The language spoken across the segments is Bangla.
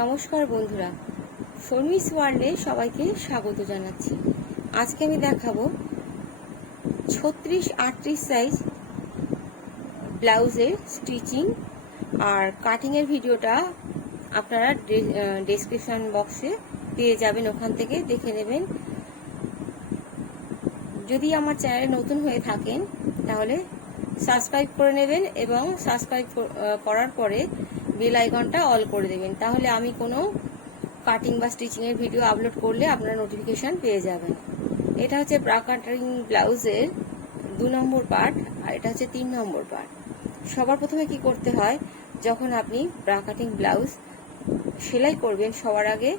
নমস্কার বন্ধুরা, শর্মিস ওয়ার্ল্ডে সবাইকে স্বাগত জানাচ্ছি। আজকে আমি দেখাবো 36-38 সাইজ ব্লাউজের স্টিচিং আর কাটিংয়ের ভিডিওটা আপনারা ডেসক্রিপশন বক্সে পেয়ে যাবেন, ওখান থেকে দেখে নেবেন। যদি আমার চ্যানেলে নতুন হয়ে থাকেন তাহলে সাবস্ক্রাইব করে নেবেন এবং সাবস্ক্রাইব করার পরে বেল আইকনটা অল করে দেবেন, তাহলে আমি কোনো কাটিং বা স্টিচিংয়ের ভিডিও আপলোড করলে আপনারা নোটিফিকেশান পেয়ে যাবেন। এটা হচ্ছে ব্রা কাটিং ব্লাউজের 2 নম্বর পার্ট আর এটা হচ্ছে 3 নম্বর পার্ট। সবার প্রথমে কি করতে হয়, যখন আপনি ব্রা কাটিং ব্লাউজ সেলাই করবেন সবার আগে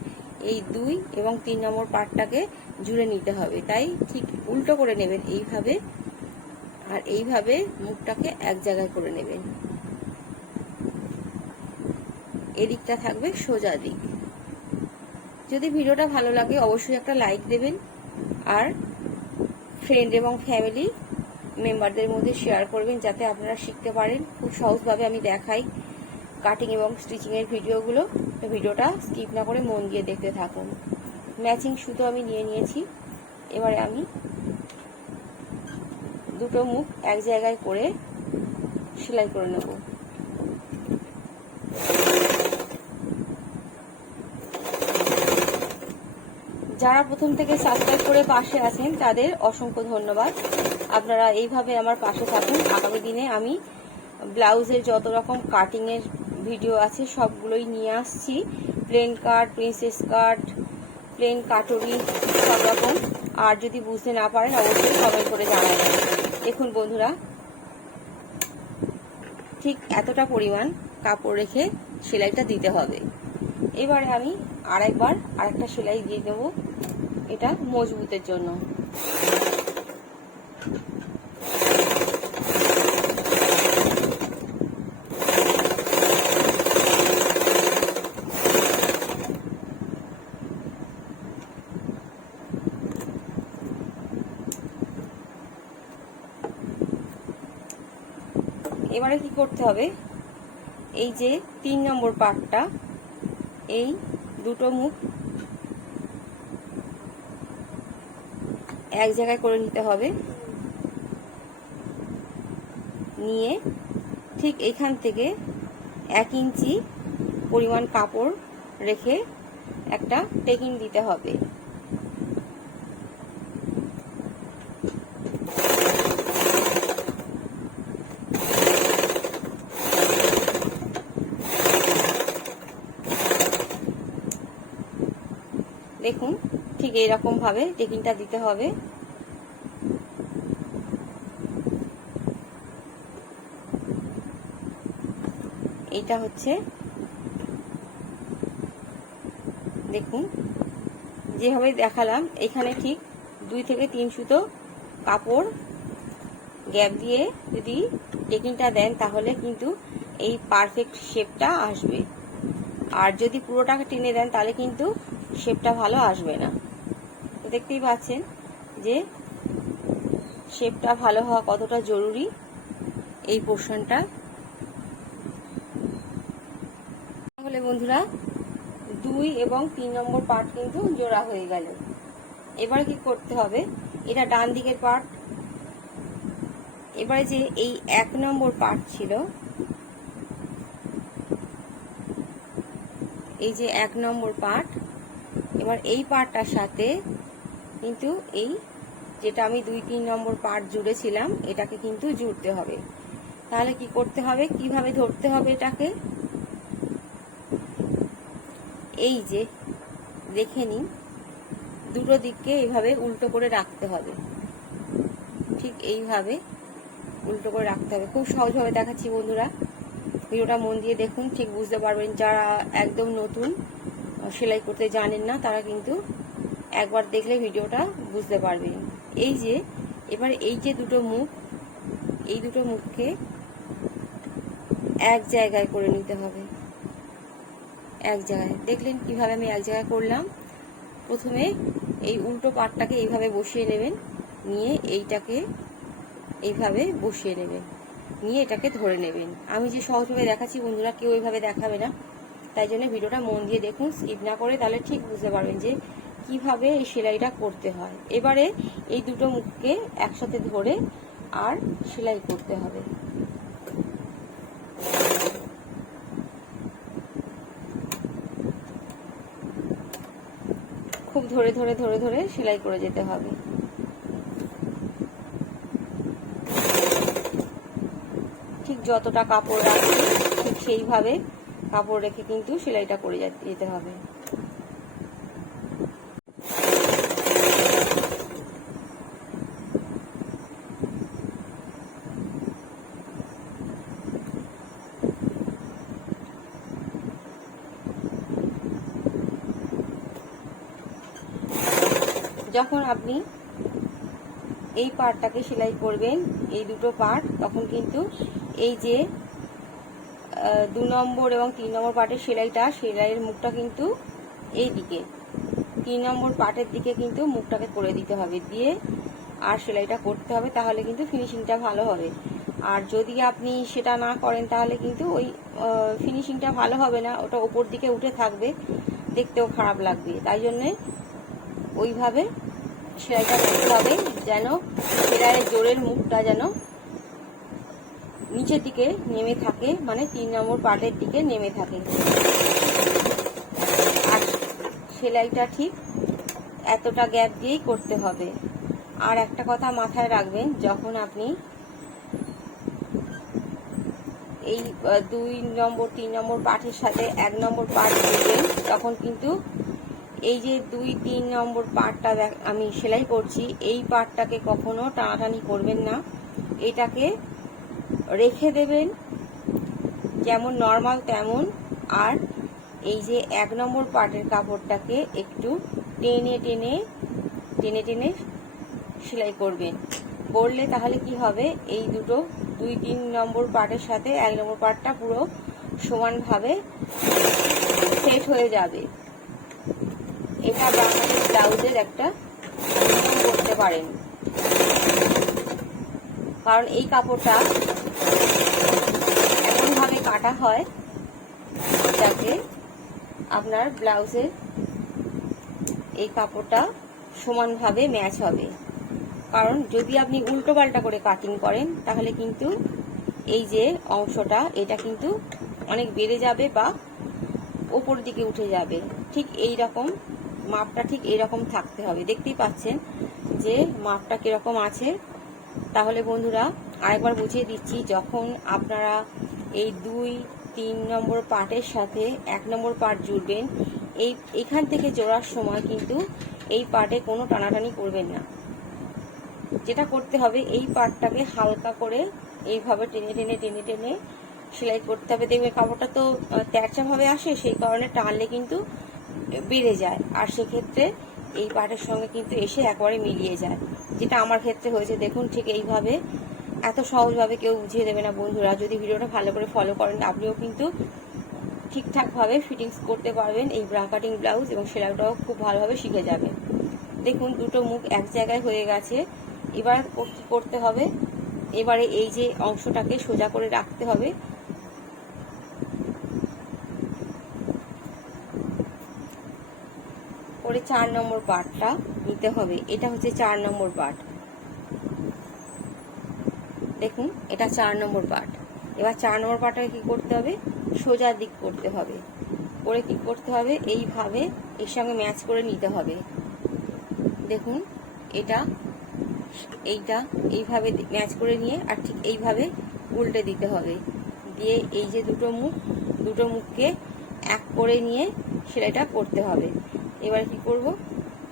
এই 2 এবং 3 নম্বর পার্টটাকে জুড়ে নিতে হবে। তাই ঠিক উল্টো করে নেবেন এইভাবে, আর এইভাবে মুখটাকে এক জায়গায় করে নেবেন। এদিকটা থাকবে সোজা দিক। যদি ভিডিওটা ভালো লাগে অবশ্যই একটা লাইক দেবেন, আর ফ্রেন্ড এবং ফ্যামিলি মেম্বারদের মধ্যে শেয়ার করবেন যাতে আপনারা শিখতে পারেন। খুব সহজভাবে আমি দেখাই কাটিং এবং স্টিচিংয়ের ভিডিওগুলো। ভিডিওটা স্কিপ না করে মন দিয়ে দেখতে থাকুন। ম্যাচিং সুতো আমি নিয়ে নিয়েছি। এবারে আমি দুটো মুখ এক জায়গায় করে সেলাই করে নেব। যারা প্রথম থেকে সাবস্ক্রাইব করে পাশে আছেন তাদের অসংখ্য ধন্যবাদ। আপনারা এইভাবে আমার পাশে থাকুন। আগামী দিনে আমি ব্লাউজের যত রকম কাটিংয়ের ভিডিও আছে সবগুলোই নিয়ে আসছি। প্লেন কাট, প্রিন্সেস কাট, প্লেন কাটরি, সব রকম। আর যদি বুঝতে না পারেন অবশ্যই কমেন্ট করে জানাবেন। দেখুন বন্ধুরা, ঠিক এতটা পরিমাণ কাপড় রেখে সেলাইটা দিতে হবে। এবারে আমি আরেকটা সেলাই দিয়ে দেব, এটা মজবুতের জন্য। এবারে কি করতে হবে, এই যে 3 নম্বর পার্টটা, এই দুটো মুখ এক জায়গায় করে নিতে হবে। নিয়ে ঠিক এইখান থেকে 1 ইঞ্চি পরিমাণ কাপড় রেখে একটা টেকিং দিতে হবে। দেখুন ঠিক এইরকম ভাবে টেকিংটা দিতে হবে। এইটা হচ্ছে, দেখুন যেভাবে দেখালাম, এখানে ঠিক 2 থেকে 3 সুতো কাপড় গ্যাপ দিয়ে যদি টেকিংটা দেন তাহলে কিন্তু এই পারফেক্ট শেপটা আসবে। আর যদি পুরোটাকে টেনে দেন তাহলে কিন্তু শেপটা ভালো আসবে না। দেখতেই পাচ্ছেন যে শেপটা ভালো হওয়া কতটা জরুরি এই পোর্শনটা। তাহলে বন্ধুরা 2 এবং 3 নম্বর পার্ট কিন্তু জোড়া হয়ে গেল। এবারে কি করতে হবে, এটা ডান দিকের পার্ট। এবারে যে এই 1 নম্বর পার্ট ছিল, এই যে 1 নম্বর পার্ট, এবার এই পার্টটার সাথে কিন্তু এই যেটা আমি 2-3 নম্বর পার্ট জুড়েছিলাম এটাকে কিন্তু জুড়তে হবে। তাহলে কি করতে হবে, কিভাবে ধরতে হবে এটাকে, এই যে দেখে নিন, দুটো দিককে এইভাবে উল্টো করে রাখতে হবে। ঠিক এইভাবে উল্টো করে রাখতে হবে। খুব সহজভাবে দেখাচ্ছি বন্ধুরা, ভিডিওটা মন দিয়ে দেখুন, ঠিক বুঝতে পারবেন। যারা একদম নতুন সেলাই করতে জানেন না তারা কিন্তু একবার দেখলে ভিডিওটা বুঝতে পারবেন। এই যে এবারে এই যে দুটো মুখ, এই দুটো মুখকে এক জায়গায় করে নিতে হবে। এক জায়গায় দেখলেন কিভাবে আমি এক জায়গায় করলাম। প্রথমে এই উল্টো পাটটাকে এইভাবে বসিয়ে নেবেন, নিয়ে এইটাকে এইভাবে বসিয়ে নেবেন, নিয়ে এটাকে ধরে নেবেন। আমি যে সহজভাবে দেখাচ্ছি বন্ধুরা, কেউ এইভাবে দেখাবে না, তাই জন্য ভিডিওটা মন দিয়ে দেখুন, স্কিপ না করে, তাহলে ঠিক বুঝতে পারবেন যে কিভাবে এই সেলাইটা করতে হয়। এবারে এই দুটো মুখকে একসাথে ধরে আর সেলাই করতে হবে। খুব ধরে ধরে ধরে ধরে সেলাই করে যেতে হবে। ঠিক যতটা কাপড় রাখবে ঠিক সেইভাবে কাপড় রেখে কিন্তু সেলাইটা করে যেতে হবে। যখন আপনি এই পার্টটাকে সেলাই করবেন, এই দুটো পার্ট, তখন কিন্তু এই যে 2 নম্বর এবং 3 নম্বর পার্টের সেলাইয়ের মুখটা কিন্তু এই দিকে 3 নম্বর পার্টের দিকে কিন্তু মুখটাকে করে দিতে হবে, দিয়ে আর সেলাইটা করতে হবে, তাহলে কিন্তু ফিনিশিংটা ভালো হবে। আর যদি আপনি সেটা না করেন তাহলে কিন্তু ওই ফিনিশিংটা ভালো হবে না, ওটা ওপর দিকে উঠে থাকবে, দেখতেও খারাপ লাগবে। তাই জন্যে ওইভাবে সেলাইটা করতে হবে যেন সেলাইয়ের জোরের মুখটা যেন নিচের দিকে নেমে থাকে, মানে 3 নম্বর পার্টের দিকে নেমে থাকে। আর সেলাইটা ঠিক এতটা গ্যাপ দিয়েই করতে হবে। আর একটা কথা মাথায় রাখবেন, যখন আপনি এই 2 নম্বর 3 নম্বর পার্টের সাথে 1 নম্বর পার্ট দিবেন, তখন কিন্তু এই যে 2-3 নম্বর পার্টটা আমি সেলাই করছি, এই পার্টটাকে কখনো টানাটানি করবেন না, এটাকে রেখে দেবেন যেমন নর্মাল তেমন। আর এই যে 1 নম্বর পার্টের কাপড়টাকে একটু টেনে টেনে টেনে টেনে সেলাই করবেন। করলে তাহলে কি হবে, এই দুটো 2-3 নম্বর পার্টের সাথে 1 নম্বর পার্টটা পুরো সমানভাবে সেট হয়ে যাবে। এটা বাঙালি ব্লাউজের একটা নিয়ম করতে পারেন, কারণ এই কাপড়টা এমনভাবে কাটা হয় যাতে আপনার ব্লাউজের এই কাপড়টা সমানভাবে ম্যাচ হবে। কারণ যদি আপনি উল্টো পাল্টা করে কাটিং করেন তাহলে কিন্তু এই যে অংশটা এটা কিন্তু অনেক বেড়ে যাবে বা ওপর দিকে উঠে যাবে। ঠিক এই রকম মাপটা ঠিক এইরকম থাকতে হবে। দেখতেই পাচ্ছেন যে মাপটা কিরকম আছে। তাহলে বন্ধুরা আরেকবার বুঝিয়ে দিচ্ছি, যখন আপনারা এই 2-3 নম্বর পার্টের সাথে 1 নম্বর পার্ট জুড়বেন, এইখান থেকে জোড়ার সময় কিন্তু এই পার্টে কোনো টানাটানি করবেন না। যেটা করতে হবে, এই পার্টটাকে হালকা করে এইভাবে টেনে টেনে টেনে টেনে সেলাই করতে হবে। দেখবে কাপড়টা তো তেরচাভাবে আসে, সেই কারণে টানলে কিন্তু বেড়ে যায়, আর সেক্ষেত্রে এই পার্টের সঙ্গে কিন্তু এসে একবারে মিলিয়ে যায়, যেটা আমার ক্ষেত্রে হয়েছে। দেখুন ঠিক এইভাবে, এত সহজভাবে কেউ বুঝিয়ে দেবে না বন্ধুরা। যদি ভিডিওটা ভালো করে ফলো করেন আপনিও কিন্তু ঠিকঠাকভাবে ফিটিংস করতে পারবেন এই ব্রা কাটিং ব্লাউজ, এবং সেলাইটাও খুব ভালোভাবে শিখে যাবেন। দেখুন দুটো মুখ এক জায়গায় হয়ে গেছে। এবার করতে হবে, এবারে এই যে অংশটাকে সোজা করে রাখতে হবে, করে 4 নম্বর পার্টটা নিতে হবে। এটা হচ্ছে 4 নম্বর পার্ট। দেখুন এটা 4 নম্বর পার্ট। এবার 4 নম্বর পার্টটাকে কি করতে হবে, সোজা দিক করতে হবে। করে কি করতে হবে, এইভাবে এর সঙ্গে ম্যাচ করে নিতে হবে। দেখুন এইটা এইভাবে ম্যাচ করে নিয়ে আর ঠিক এইভাবে উল্টে দিতে হবে। দিয়ে এই যে দুটো মুখকে এক করে নিয়ে সেলাইটা করতে হবে। এবার কি করব,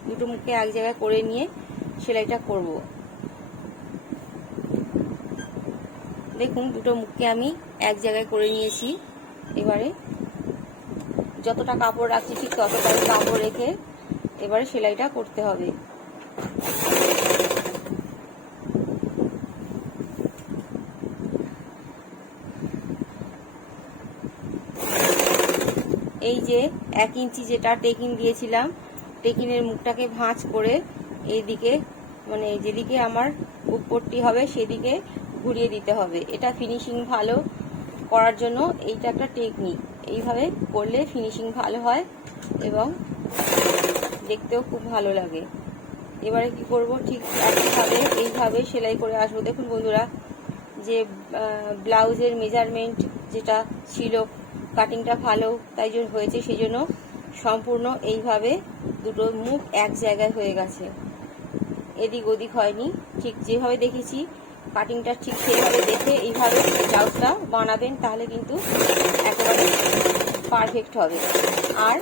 দুটো মুখকে এক জায়গায় করে নিয়ে সেলাইটা করব। দেখুন দুটো মুখকে আমি এক জায়গায় করে নিয়েছি। এবারে যতটা কাপড় রাখছি ঠিক ততটাই কাপড় রেখে এবারে সেলাইটা করতে হবে। এই যে 1 ইঞ্চি যেটা টেকিং দিয়েছিলাম, টেকিনের মুখটাকে ভাঁজ করে এইদিকে, মানে যেদিকে আমার উপরটি হবে সেদিকে ঘুরিয়ে দিতে হবে। এটা ফিনিশিং ভালো করার জন্য এইটা একটা টেকনিক। এইভাবে করলে ফিনিশিং ভালো হয় এবং দেখতেও খুব ভালো লাগে। এবারে কি করব, ঠিক একইভাবে এইভাবে সেলাই করে আসবো। দেখুন বন্ধুরা, যে ব্লাউজের মেজারমেন্ট যেটা ছিল, কাটিংটা ভালো তাই জন্য হয়েছে, সেই জন্য সম্পূর্ণ এইভাবে দুটো মুখ এক জায়গায় হয়ে গেছে, এদিক ওদিক হয়নি। ঠিক যেভাবে দেখেছি কাটিংটা ঠিক সেইভাবে দেখে এইভাবে ব্লাউজটা বানাবেন, তাহলে কিন্তু একেবারে পারফেক্ট হবে। আর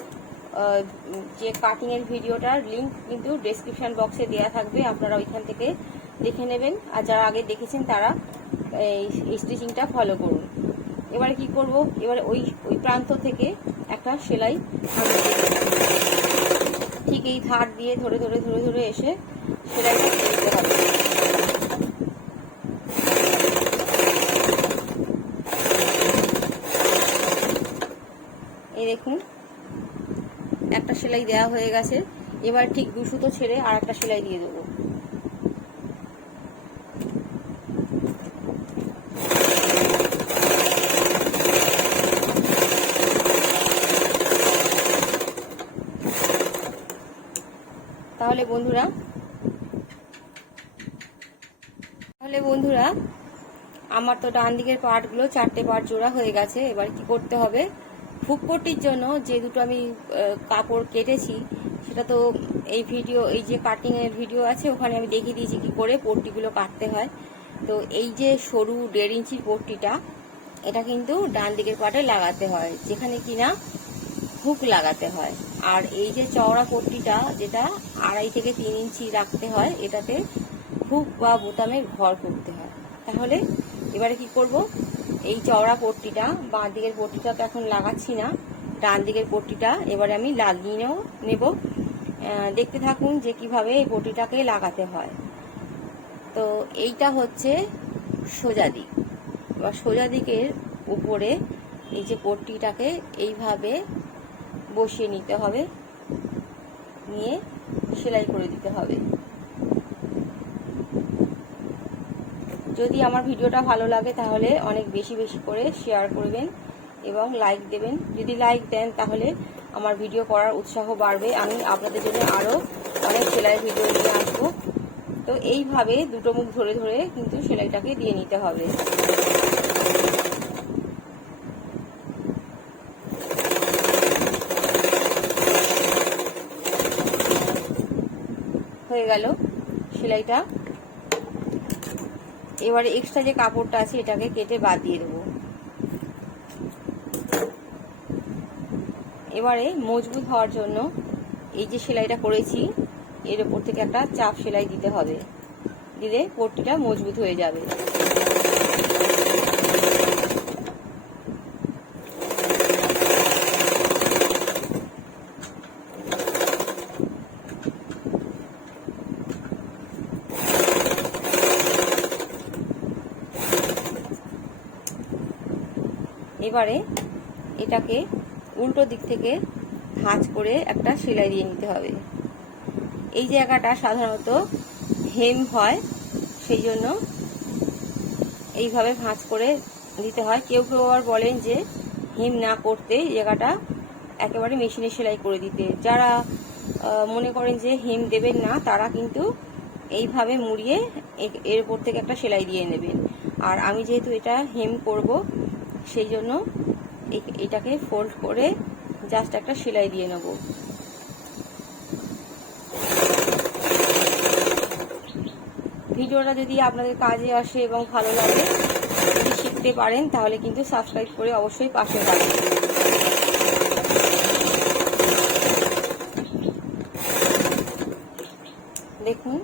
যে কাটিংয়ের ভিডিওটার লিঙ্ক কিন্তু ডেসক্রিপশন বক্সে দেওয়া থাকবে, আপনারা ওইখান থেকে দেখে নেবেন। আর যারা আগে দেখেছেন তারা এই স্টিচিংটা ফলো করুন। এবারে কি করব, এবারে ওই প্রান্ত থেকে একটা সেলাই ঠিক এই ধার দিয়ে ধরে ধরে ধরে ধরে এসে সেলাইটা দিতে হবে। এই দেখুন একটা সেলাই দেওয়া হয়ে গেছে। এবার ঠিক 2 সুতো ছেড়ে আর একটা সেলাই দিয়ে দেবো। তাহলে বন্ধুরা আমার তো ডান দিকের পার্টগুলো 4টে পার্ট জোড়া হয়ে গেছে। এবার কি করতে হবে, হুক পট্টির জন্য যে দুটো আমি কাপড় কেটেছি, সেটা তো এই যে কাটিং এর ভিডিও আছে ওখানে আমি দেখিয়ে দিয়েছি কি করে পট্টিগুলো কাটতে হয়। তো এই যে সরু 1.5 ইঞ্চির পট্টিটা, এটা কিন্তু ডান দিকের পার্টে লাগাতে হয়, যেখানে কিনা হুক লাগাতে হয়। আর এই যে চওড়া পট্টিটা, যেটা 2.5 থেকে 3 ইঞ্চি রাখতে হয়, এটাতে হুক বা বোতামের ঘর করতে হয়। তাহলে এবারে কি করব, এই চওড়া পট্টিটা, বাঁ দিকের পট্টিটা তো এখন লাগাচ্ছি না, ডান দিকের পট্টিটা এবারে আমি লাগিয়ে নেব। দেখতে থাকুন যে কিভাবে এই পট্টিটাকে লাগাতে হয়। তো এইটা হচ্ছে সোজা দিক, বা সোজা দিকের উপরে এই যে পট্টিটাকে এইভাবে বসিয়ে নিতে হবে, নিয়ে সেলাই করে দিতে হবে। যদি আমার ভিডিওটা ভালো লাগে তাহলে অনেক বেশি বেশি করে শেয়ার করবেন এবং লাইক দেবেন। যদি লাইক দেন তাহলে আমার ভিডিও করার উৎসাহ বাড়বে, আমি আপনাদের জন্য আরও অনেক সেলাইয়ের ভিডিও নিয়ে আসবো। তো এইভাবে দুটো মুখ ধরে ধরে কিন্তু সেলাইটাকে দিয়ে নিতে হবে। হয়ে গেল সেলাইটা। এবারে এক্সট্রা যে কাপড়টা আছে এটাকে কেটে বাদ দিয়ে দেবো। এবারে মজবুত হওয়ার জন্য এই যে সেলাইটা করেছি এর উপর থেকে একটা চাপ সেলাই দিতে হবে, দিলে পট্টিটা মজবুত হয়ে যাবে। এবারে এটাকে উল্টো দিক থেকে ভাঁজ করে একটা সেলাই দিয়ে নিতে হবে। এই জায়গাটা সাধারণত হেম হয়, সেই জন্য এইভাবে ভাঁজ করে দিতে হয়। কেউ কেউ আবার বলেন যে হেম না করতে এই জায়গাটা একেবারে মেশিনে সেলাই করে দিতে। যারা মনে করেন যে হেম দেবেন না, তারা কিন্তু এইভাবে মুড়িয়ে এর উপর থেকে একটা সেলাই দিয়ে নেবেন। আর আমি যেহেতু এটা হেম করব, সেই জন্য এটাকে ফোল্ড করে জাস্ট একটা সেলাই দিয়ে নেব। ভিডিওটা যদি আপনাদের কাজে আসে এবং ভালো লাগে, যদি শিখতে পারেন, তাহলে কিন্তু সাবস্ক্রাইব করে অবশ্যই পাশে থাকবেন। দেখুন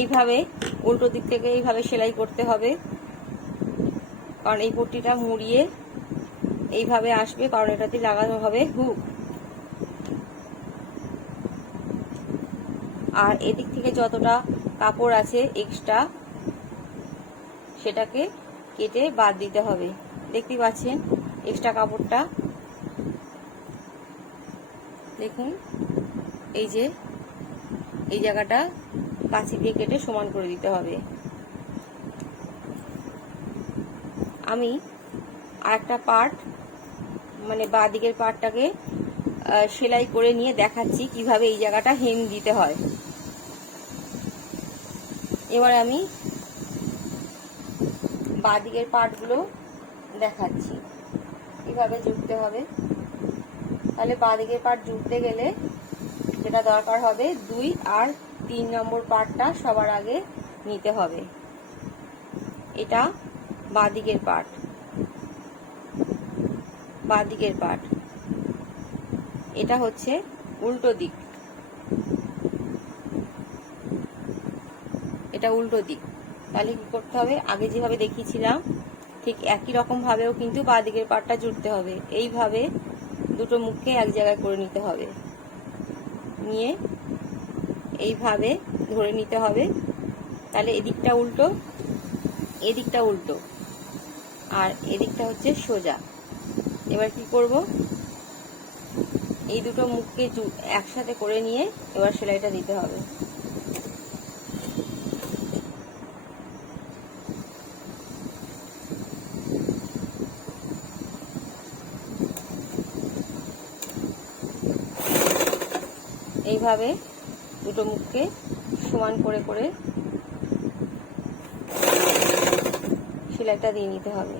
এইভাবে উল্টো দিক থেকে এইভাবে সেলাই করতে হবে, কারণ এই পট্টিটা মুড়িয়ে এইভাবে আসবে, কারণ এটাতে লাগানো হবে হুক। আর এদিক থেকে যতটা কাপড় আছে এক্সট্রা, সেটাকে কেটে বাদ দিতে হবে। দেখতে পাচ্ছেন এক্সট্রা কাপড়টা, দেখুন এই যে এই জায়গাটা কাঁচি দিয়ে কেটে সমান করে দিতে হবে। আমি আরেকটা পার্ট মানে বাঁ দিকের পার্টটাকে সেলাই করে নিয়ে দেখাচ্ছি কিভাবে এই জায়গাটা হেম দিতে হয়। এবারে আমি বাঁ দিকের পার্টগুলো দেখাচ্ছি কিভাবে জুড়তে হবে। তাহলে বাঁ দিকের পার্ট জুড়তে গেলে যেটা দরকার হবে 2 আর 3 নম্বর পার্টটা সবার আগে নিতে হবে। এটা বাঁ দিকের পার্ট, বাঁ দিকের পার্ট। এটা হচ্ছে উল্টো দিক, এটা উল্টো দিক। তাহলে কি করতে হবে, আগে যেভাবে দেখিয়েছিলাম ঠিক একই রকম ভাবেও কিন্তু বাঁ দিকের পার্টটা জুড়তে হবে। এইভাবে দুটো মুখকে এক জায়গায় করে নিতে হবে, নিয়ে এইভাবে ধরে নিতে হবে। তাহলে এদিকটা উল্টো, এদিকটা উল্টো, আর এদিকটা হচ্ছে সোজা। এবার কি করব, এই দুটো মুখকে একসাথে করে নিয়ে এবার সেলাইটা দিতে হবে। এইভাবে দুটো মুখকে সমান করে করে সেলাইটা দিয়ে নিতে হবে।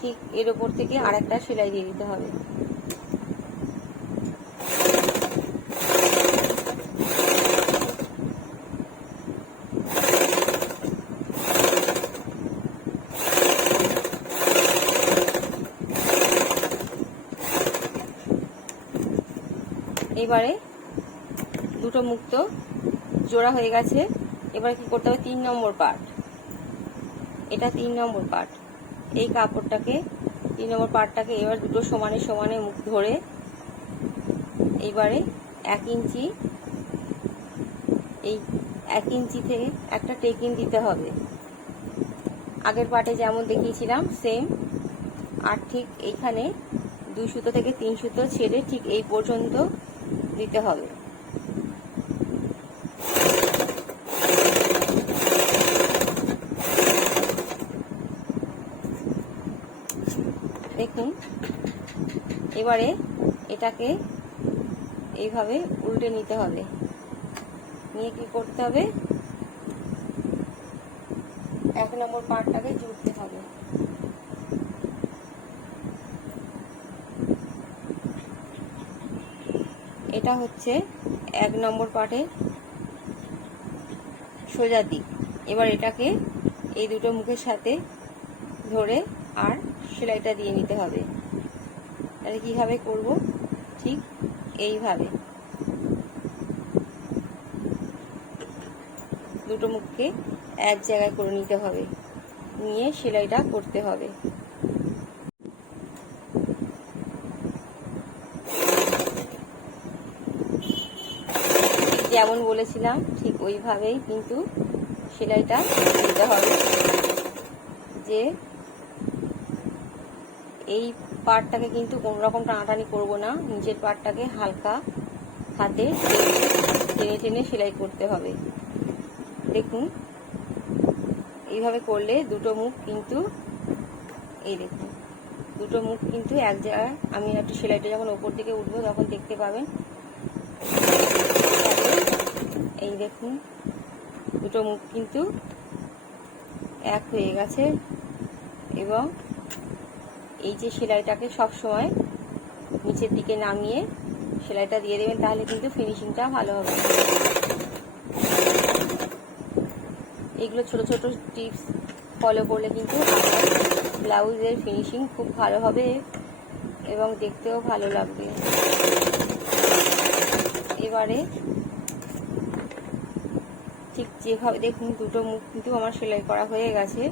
ঠিক এর উপর থেকে আরেকটা সেলাই দিয়ে দিতে হবে। এবারে দুটো মুখ তো জোড়া হয়ে গেছে। এবারে কি করতে হবে, 3 নম্বর পার্ট, এটা 3 নম্বর পার্ট। এই কাপড়টাকে 3 নম্বর পার্টটাকে এবার দুটো সমানে সমানে মুখ ধরে এইবারে 1 ইঞ্চি, এই 1 ইঞ্চি থেকে একটা টেকিং দিতে হবে। আগের পার্টে যেমন দেখিয়েছিলাম সেম। আর ঠিক এইখানে 2 সুতো থেকে 3 সুতো ছেড়ে ঠিক এই পর্যন্ত দিতে হবে। দেখুন, এবারে এটাকে এইভাবে উল্টে নিতে হবে, নিয়ে কি করতে হবে, 1 নম্বর পার্টটাকে জুড়তে হবে। এটা হচ্ছে 1 নম্বর পার্টের সোজা দিক। এবার এটাকে এই দুটো মুখের সাথে ধরে আর সেলাইটা দিয়ে নিতে হবে। তাহলে কিভাবে করব, ঠিক এইভাবে দুটো মুখকে এক জায়গায় করে নিতে হবে, নিয়ে সেলাইটা করতে হবে। যেমন বলেছিলাম ঠিক ওইভাবেই কিন্তু সেলাইটা দিতে হবে। যে এই পার্টটাকে কিন্তু কোনো রকম টানাটানি করব না, নিচের পার্টটাকে হালকা হাতে টেনে টেনে সেলাই করতে হবে। দেখুন, এইভাবে করলে দুটো মুখ কিন্তু, এই দেখুন দুটো মুখ কিন্তু এক জায়গায়, আমি একটু সেলাইটা যখন ওপর দিকে উঠবো তখন দেখতে পাবেন। এই দেখুন দুটো মুখ কিন্তু এক হয়ে গেছে। এবং এই যে সেলাইটাকে সব সময় নিচের দিকে নামিয়ে সেলাইটা দিয়ে দেবেন, তাহলে কিন্তু ফিনিশিংটা ভালো হবে। এগুলো ছোট ছোট টিপস ফলো করলে কিন্তু ব্লাউজের ফিনিশিং খুব ভালো হবে এবং দেখতেও ভালো লাগবে। এবারে ঠিক যেভাবে দেখুন দুটো মুখ কিন্তু আমার সেলাই করা হয়ে গেছে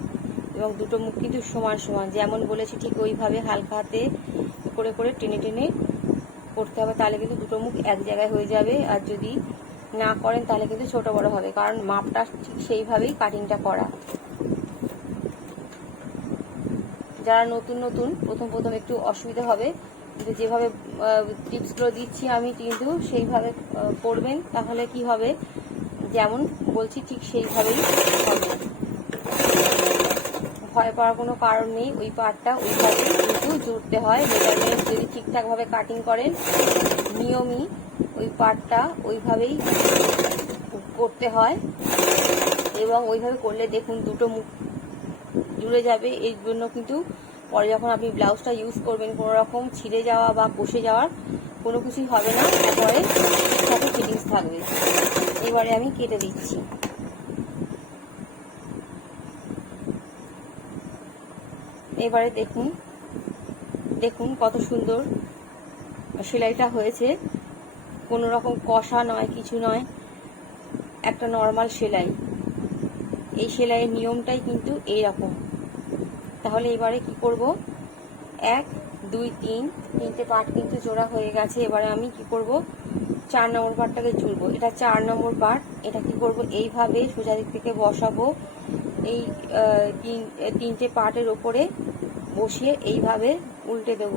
এবং দুটো মুখ কিন্তু সমান সমান, যেমন বলেছি ঠিক ওইভাবে হালকা হাতে করে করে টেনে টেনে করতে হবে, তাহলে কিন্তু দুটো মুখ এক জায়গায় হয়ে যাবে। আর যদি না করেন তাহলে কিন্তু ছোট বড় হবে, কারণ মাপটা ঠিক সেইভাবেই কাটিংটা করা। যারা নতুন নতুন প্রথম প্রথম একটু অসুবিধা হবে, কিন্তু যেভাবে টিপসগুলো দিচ্ছি আমি কিন্তু সেইভাবে করবেন, তাহলে কি হবে, যেমন বলছি ঠিক সেইভাবেই হবে। ভয় পাওয়ার কোনো কারণ নেই, ওই পার্টটা ওইভাবে কিন্তু জুড়তে হয়। মেজারমেন্ট যদি ঠিকঠাকভাবে কাটিং করেন, নিয়মই ওই পার্টটা ওইভাবেই করতে হয়, এবং ওইভাবে করলে দেখুন দুটো মুখ জুড়ে যাবে। এই জন্য কিন্তু পরে যখন আপনি ব্লাউজটা ইউজ করবেন কোনো রকম ছিঁড়ে যাওয়া বা বসে যাওয়ার কোনো কিছুই হবে না, একেবারে ঠিকঠাক ফিটিংস থাকবে। এবারে আমি কেটে দিচ্ছি। এবারে দেখুন দেখুন কত সুন্দর সেলাইটা হয়েছে, কোনো রকম কষা নয়, কিছু নয়, একটা নর্মাল সেলাই। এই সেলাইয়ের নিয়মটাই কিন্তু এইরকম। তাহলে এবারে কি করব, 1 2 3 তিনটে পার্ট কিন্তু জোড়া হয়ে গেছে। এবারে আমি কি করব, 4 নম্বর পার্টটাকে জুড়বো। এটা 4 নম্বর পার্ট। এটা কি করব, এইভাবে সোজা দিক থেকে বসাবো, এই তিনটে পার্টের ওপরে বসিয়ে এইভাবে উল্টে দেব,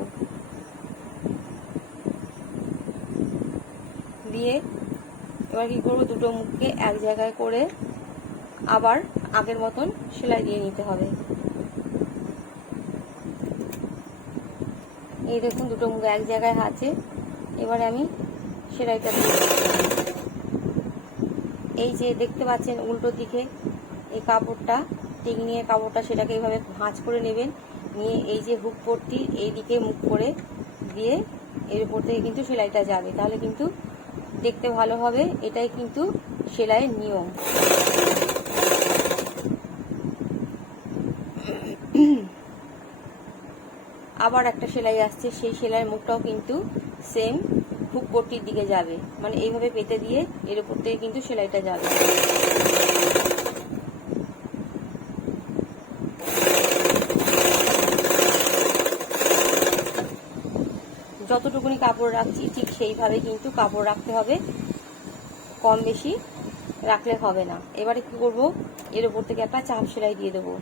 দিয়ে এবার কি করব, দুটো মুখকে এক জায়গায় করে আবার আগের মতন সেলাই দিয়ে নিতে হবে। এই দেখুন দুটো মুখ এক জায়গায় আছে। এবারে আমি সেলাইটা দিয়ে, এই যে দেখতে পাচ্ছেন উল্টো দিকে এই কাপড়টা, টেক নিয়ে কাপড়টা সেটাকে এইভাবে ভাঁজ করে নেবেন, নিয়ে এই যে হুক পট্টি এই দিকে মুখ করে দিয়ে এর উপর থেকে কিন্তু সেলাইটা যাবে, তাহলে কিন্তু দেখতে ভালো হবে। এটাই কিন্তু সেলাইয়ের নিয়ম। আবার একটা সেলাই আসছে, সেই সেলাইয়ের মুখটাও কিন্তু সেম হুক পট্টির দিকে যাবে, মানে এইভাবে পেতে দিয়ে এর উপর থেকে কিন্তু সেলাইটা যাবে। যতটুকুনি কাপড় রাখছি ঠিক সেইভাবে কিন্তু কাপড় রাখতে হবে, কম বেশি রাখলে হবে না। এবারে কি করব, এর উপর থেকে একটা চাপ সেলাই দিয়ে দেবো।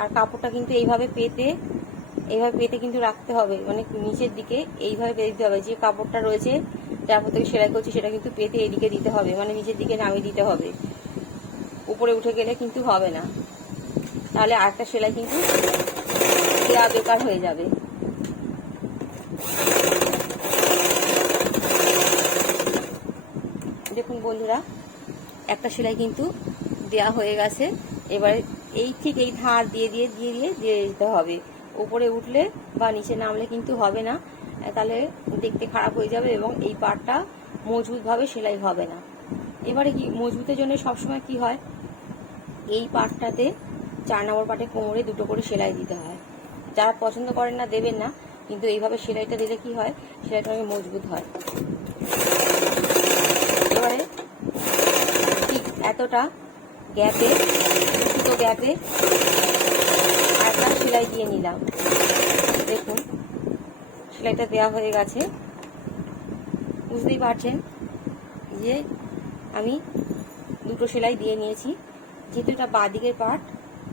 আর কাপড়টা কিন্তু এইভাবে পেতে কিন্তু রাখতে হবে, মানে নিচের দিকে এইভাবে পেতে দিতে হবে। যে কাপড়টা রয়েছে যার উপর থেকে সেলাই করছি সেটা কিন্তু পেতে এদিকে দিতে হবে, মানে নিচের দিকে নামিয়ে দিতে হবে, উপরে উঠে গেলে কিন্তু হবে না, তাহলে আরেকটা সেলাই কিন্তু দেওয়া বেকার হয়ে যাবে। দেখুন বন্ধুরা, একটা সেলাই কিন্তু দেয়া হয়ে গেছে। এবারে এই ঠিক এই ধার দিয়ে দিয়ে দিয়ে দিয়ে দিয়ে দিতে হবে। উপরে উঠলে বা নিচে নামলে কিন্তু হবে না, তাহলে দেখতে খারাপ হয়ে যাবে এবং এই পার্টটা মজবুতভাবে সেলাই হবে না। এবারে কি মজবুতের জন্য সবসময় কি হয়, এই পার্টটাতে 4 নম্বর পার্টে কোমরে দুটো করে সেলাই দিতে হয়। যারা পছন্দ করেন না দেবেন না, কিন্তু এইভাবে সেলাইটা দিলে কি হয়, সেলাইটা অনেক মজবুত হয়। এবারে ঠিক এতটা গ্যাপে, দুটো গ্যাপে আরেকটা সেলাই দিয়ে নিলাম। দেখুন সেলাইটা দেওয়া হয়ে গেছে। বুঝতেই পারছেন যে আমি দুটো সেলাই দিয়ে নিয়েছি। যেহেতু এটা বাঁ দিকের পার্ট,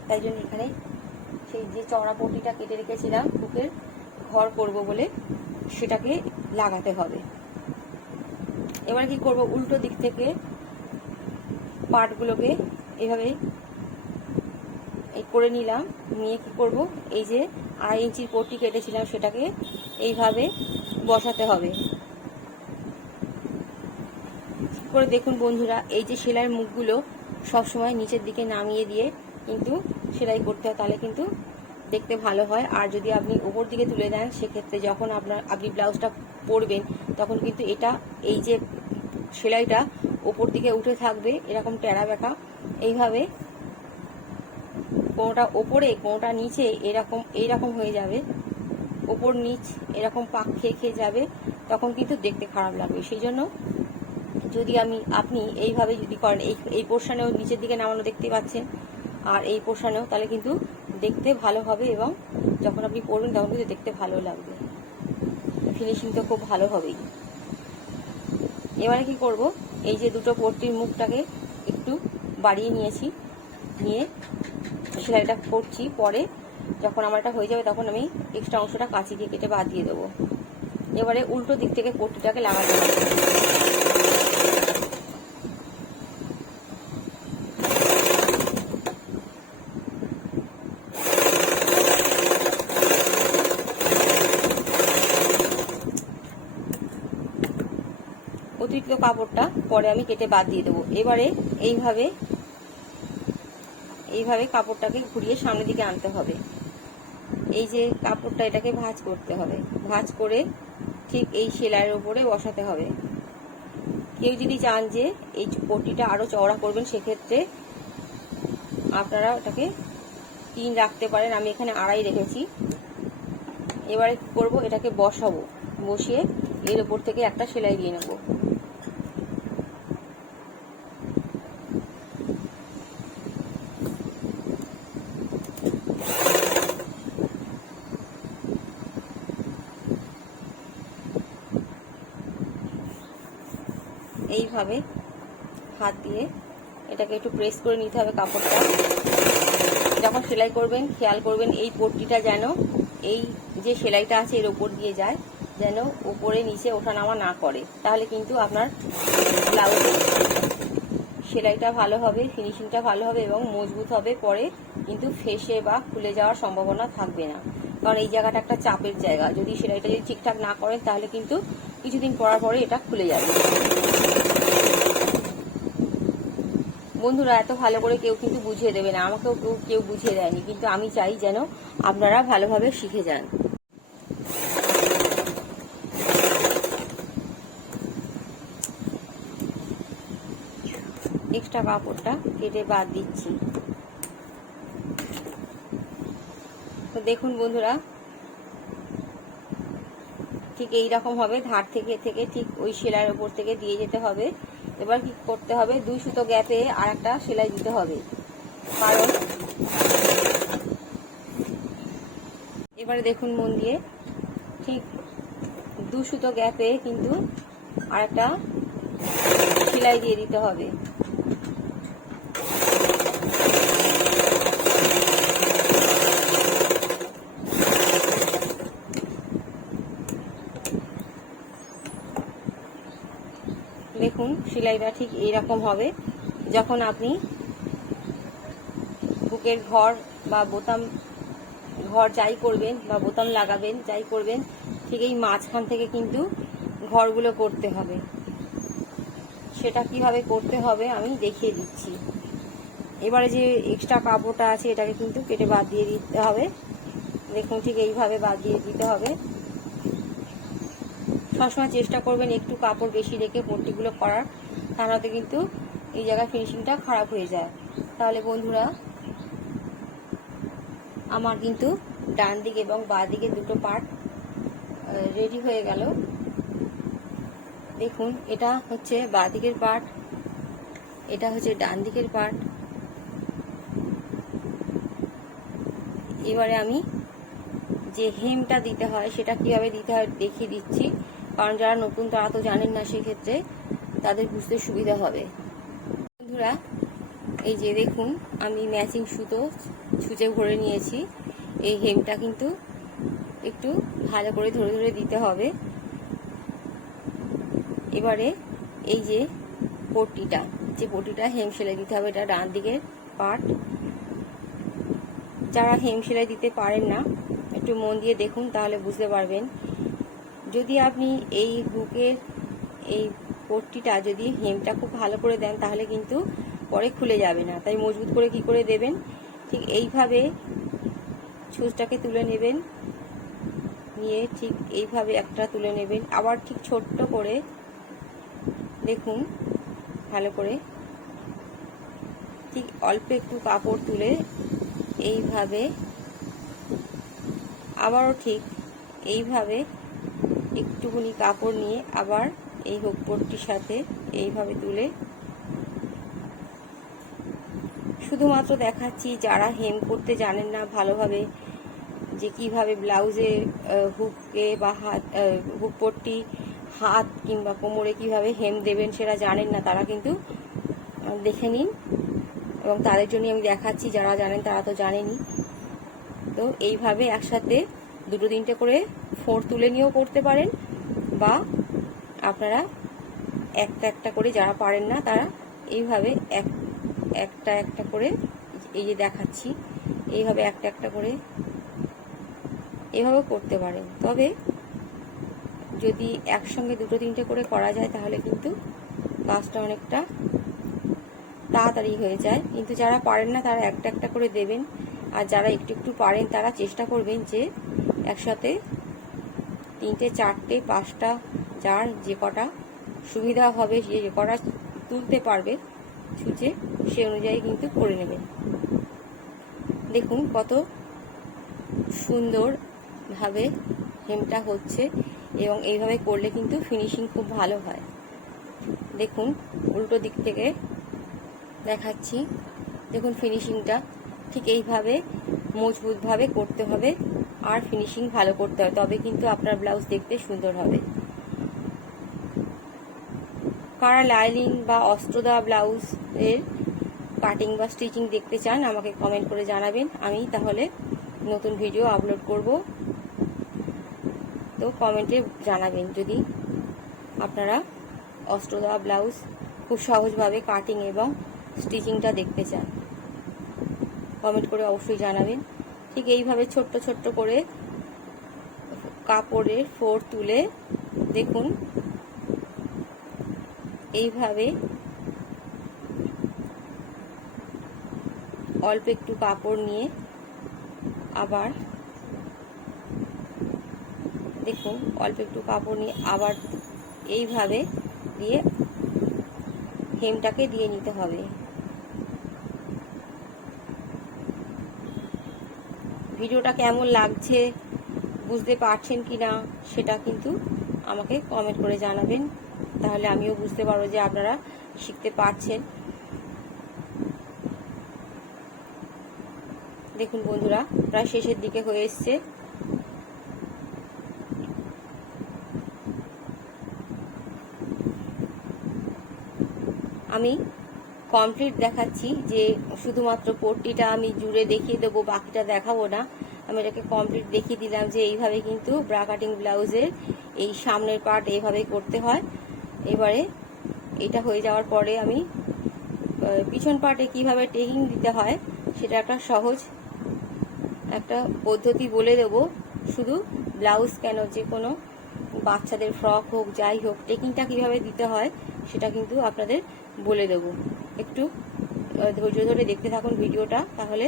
তাই জন্য এখানে সেই যে চওড়া পট্টিটা কেটে রেখেছিলাম বুকের ঘর করব বলে, সেটাকে লাগাতে হবে। এবার কি করব, উল্টো দিক থেকে পার্টগুলোকে এইভাবে করে নিলাম, নিয়ে কি করব, এই যে 2.5 ইঞ্চির পট্টি কেটেছিলাম সেটাকে এইভাবে বসাতে হবে। করে দেখুন বন্ধুরা, এই যে সেলাইয়ের মুখগুলো সবসময় নিচের দিকে নামিয়ে দিয়ে কিন্তু সেলাই করতে হয়, তাহলে কিন্তু দেখতে ভালো হয়। আর যদি আপনি উপর দিকে তুলে দেন, সেক্ষেত্রে যখন আপনি ব্লাউজটা পরবেন তখন কিন্তু এটা এই যে সেলাইটা উপর দিকে উঠে থাকবে, এরকম টেরা বেঁকা, এইভাবে কোনোটা ওপরে কোনোটা নিচে এইরকম হয়ে যাবে, ওপর নিচ এরকম পাক খেয়ে খেয়ে যাবে, তখন কিন্তু দেখতে খারাপ লাগবে। সেই জন্য যদি আপনি এইভাবে যদি করেন, এই পোর্শনেও নিচের দিকে নামানো দেখতে পাচ্ছেন, আর এই পোর্শনেও, তাহলে কিন্তু দেখতে ভালো হবে এবং যখন আপনি পরবেন তখন কিন্তু দেখতে ভালো লাগবে, ফিনিশিং তো খুব ভালো হবেই। এবারে কি করব, এই যে দুটো পট্টির মুখটাকে একটু বাড়িয়ে নিয়েছি, নিয়ে সেলাইটা করছি। পরে যখন আমার এটা হয়ে যাবে তখন আমি এক্সট্রা অংশটা কাঁচি দিয়ে কেটে বাদ দিয়ে দেবো। এবারে উল্টো দিক থেকে পট্টিটাকে লাগাতে হবে। অতিরিক্ত কাপড়টা পরে আমি কেটে বাদ দিয়ে দেবো। এবারে এইভাবে কাপড়টাকে ঘুরিয়ে সামনের দিকে আনতে হবে। এই যে কাপড়টা, এটাকে ভাঁজ করতে হবে, ভাঁজ করে ঠিক এই সেলাইয়ের উপরে বসাতে হবে। কেউ যদি চান যে এই পট্টিটা আরো চওড়া করবেন, সেক্ষেত্রে আপনারা ওটাকে 3 রাখতে পারেন। আমি এখানে 2.5 রেখেছি। এবারে কি করবো, এটাকে বসাবো, বসিয়ে এর উপর থেকে একটা সেলাই দিয়ে নেবো। এইভাবে হাত দিয়ে এটাকে একটু প্রেস করে নিতে হবে কাপড়টা। যখন সেলাই করবেন খেয়াল করবেন এই পট্টিটা যেন এই যে সেলাইটা আছে এর উপর দিয়ে যায়, যেন উপরে নিচে ওঠানামা না করে, তাহলে কিন্তু আপনার ব্লাউজের সেলাইটা ভালো হবে, ফিনিশিংটা ভালো হবে এবং মজবুত হবে। পরে কিন্তু ফেসে বা খুলে যাওয়ার সম্ভাবনা থাকবে না, কারণ এই জায়গাটা একটা চাপের জায়গা। যদি সেলাইটা যদি ঠিকঠাক না করেন তাহলে কিন্তু কিছুদিন পরার পরে এটা খুলে যাবে। বন্ধুরা, এত ভালো করে কেউ কিন্তু বুঝিয়ে দেবে না, আমাকেও কেউ বুঝিয়ে দেয়নি, কিন্তু আমি চাই যেন আপনারা ভালোভাবে শিখে যান। এক্সট্রা কাপড়টা কেটে বাদ দিচ্ছি। তো দেখুন বন্ধুরা, ঠিক এই রকম হবে, ধার থেকে ঠিক ওই সেলাইয়ের উপর থেকে দিয়ে যেতে হবে। এবার কি করতে হবে, 2 সুতো গ্যাপে আর একটা সেলাই দিতে হবে, কারণ এবারে দেখুন মন দিয়ে, ঠিক 2 সুতো গ্যাপে কিন্তু আর একটা সেলাই দিয়ে দিতে হবে। দেখুন সেলাইটা ঠিক এইরকম হবে। যখন আপনি বুকের ঘর বা বোতাম ঘর যাই করবেন বা বোতাম লাগাবেন, যাই করবেন, ঠিক এই মাঝখান থেকে কিন্তু ঘরগুলো করতে হবে। সেটা কিভাবে করতে হবে আমি দেখিয়ে দিচ্ছি। এবারে যে এক্সট্রা কাপড়টা আছে এটাকে কিন্তু কেটে বাদ দিয়ে দিতে হবে। দেখুন ঠিক এইভাবে বাদ দিয়ে দিতে হবে। সবসময় চেষ্টা করবেন একটু কাপড় বেশি রেখে পট্টিগুলো করার, তা নাহলে কিন্তু এই জায়গায় ফিনিশিংটা খারাপ হয়ে যায়। তাহলে বন্ধুরা, আমার কিন্তু ডান দিক এবং বাঁ দিকে দুটো পার্ট রেডি হয়ে গেল। দেখুন এটা হচ্ছে বাঁ দিকের পার্ট, এটা হচ্ছে ডান দিকের পার্ট। এবারে আমি যে হেমটা দিতে হয় সেটা কিভাবে দিতে হয় দেখিয়ে দিচ্ছি, কারণ যারা নতুন তারা তো জানেন না, সেক্ষেত্রে তাদের বুঝতে সুবিধা হবে। বন্ধুরা, এই যে দেখুন আমি ম্যাচিং সুতো ছুঁচে ভরে নিয়েছি। এই হেমটা কিন্তু একটু ভালো করে ধরে ধরে দিতে হবে। এবারে এই যে পট্টিটা হেম সেলাই দিতে হবে, এটা ডান দিকের পার্ট। যারা হেম সেলাই দিতে পারেন না একটু মন দিয়ে দেখুন, তাহলে বুঝতে পারবেন। যদি আপনি এই বুকের এই পট্টিটা যদি হেমটা খুব ভালো করে দেন তাহলে কিন্তু পরে খুলে যাবে না। তাই মজবুত করে কি করে দেবেন, ঠিক এইভাবে ছুঁচটাকে তুলে নেবেন, নিয়ে ঠিক এইভাবে একটা তুলে নেবেন। আবার ঠিক ছোট্ট করে দেখুন ভালো করে, ঠিক অল্প একটু কাপড় তুলে এইভাবে আবারও ঠিক এইভাবে একটুখানি কাপড় নিয়ে আবার এই হুক পট্টির সাথে এইভাবে তুলে শুধুমাত্র দেখাচ্ছি যারা হেম করতে জানেন না ভালোভাবে, যে কিভাবে ব্লাউজে হুকে বা হাত হুক পট্টি হাত কিংবা কোমরে কিভাবে হেম দেবেন সেটা জানেন না, তারা কিন্তু দেখে নিন। এবং তাদের জন্য আমি দেখাচ্ছি, যারা জানেন তারা তো জানেনই। তো এইভাবে একসাথে দুটো তিনটে করে ফোঁড় তুলে নিয়েও করতে পারেন, বা আপনারা একটা একটা করে, যারা পারেন না তারা এইভাবে একটা একটা করে, এই যে দেখাচ্ছি এইভাবে একটা একটা করে এভাবে করতে পারেন। তবে যদি একসঙ্গে দুটো তিনটে করে করা যায় তাহলে কিন্তু কাজটা অনেকটা তাড়াতাড়ি হয়ে যায়। কিন্তু যারা পারেন না তারা একটা একটা করে দেবেন, আর যারা একটু একটু পারেন তারা চেষ্টা করবেন যে একসাথে 3টে 4টে 5টা, যার যে কটা সুবিধা হবে, যে কটা তুলতে পারবে ছুঁচে, সে অনুযায়ী কিন্তু করে নেবেন। দেখুন কত সুন্দরভাবে হেমটা হচ্ছে, এবং এইভাবে করলে কিন্তু ফিনিশিং খুব ভালো হয়। দেখুন উল্টো দিক থেকে দেখাচ্ছি, দেখুন ফিনিশিংটা ঠিক এইভাবে মজবুতভাবে করতে হবে, আর ফিনিশিং ভালো করতে হবে, তবে কিন্তু আপনার ব্লাউজ দেখতে সুন্দর হবে। কারা লাইনিং বা অস্ত্র দেওয়া ব্লাউজের কাটিং বা স্টিচিং দেখতে চান আমাকে কমেন্ট করে জানাবেন, আমি তাহলে নতুন ভিডিও আপলোড করব। তো কমেন্টে জানাবেন যদি আপনারা অস্ত্র দেওয়া ব্লাউজ খুব সহজভাবে কাটিং এবং স্টিচিংটা দেখতে চান, কমেন্ট করে অবশ্যই জানাবেন। ঠিক এইভাবে ছোট্ট ছোট্ট করে কাপড়ের ফোঁড় তুলে, দেখুন এইভাবে অল্প একটু কাপড় নিয়ে আবার, দেখুন অল্প একটু কাপড় নিয়ে আবার এইভাবে দিয়ে হেমটাকে দিয়ে নিতে হবে। ভিডিওটা কেমন লাগছে, বুঝতে পারছেন কিনা সেটা কিন্তু আমাকে কমেন্ট করে জানাবেন, তাহলে আমিও বুঝতে পারবো যে আপনারা শিখতে পারছেন। দেখুন বন্ধুরা, প্রায় শেষের দিকে হয়ে এসছে। আমি কমপ্লিট দেখাচ্ছি, যে শুধুমাত্র পট্টিটা আমি জুড়ে দেখিয়ে দেবো, বাকিটা দেখাবো না। আমি এটাকে কমপ্লিট দেখিয়ে দিলাম যে এইভাবে কিন্তু ব্রা কাটিং ব্লাউজের এই সামনের পার্ট এইভাবে করতে হয়। এবারে এটা হয়ে যাওয়ার পরে আমি পিছন পার্টে কিভাবে টেকিং দিতে হয় সেটা একটা সহজ একটা পদ্ধতি বলে দেব। শুধু ব্লাউজ কেন, যে কোনো বাচ্চাদের ফ্রক হোক যাই হোক, টেকিংটা কিভাবে দিতে হয় সেটা কিন্তু আপনাদের বলে দেব। একটু ধৈর্য ধরে দেখতে থাকুন ভিডিওটা, তাহলে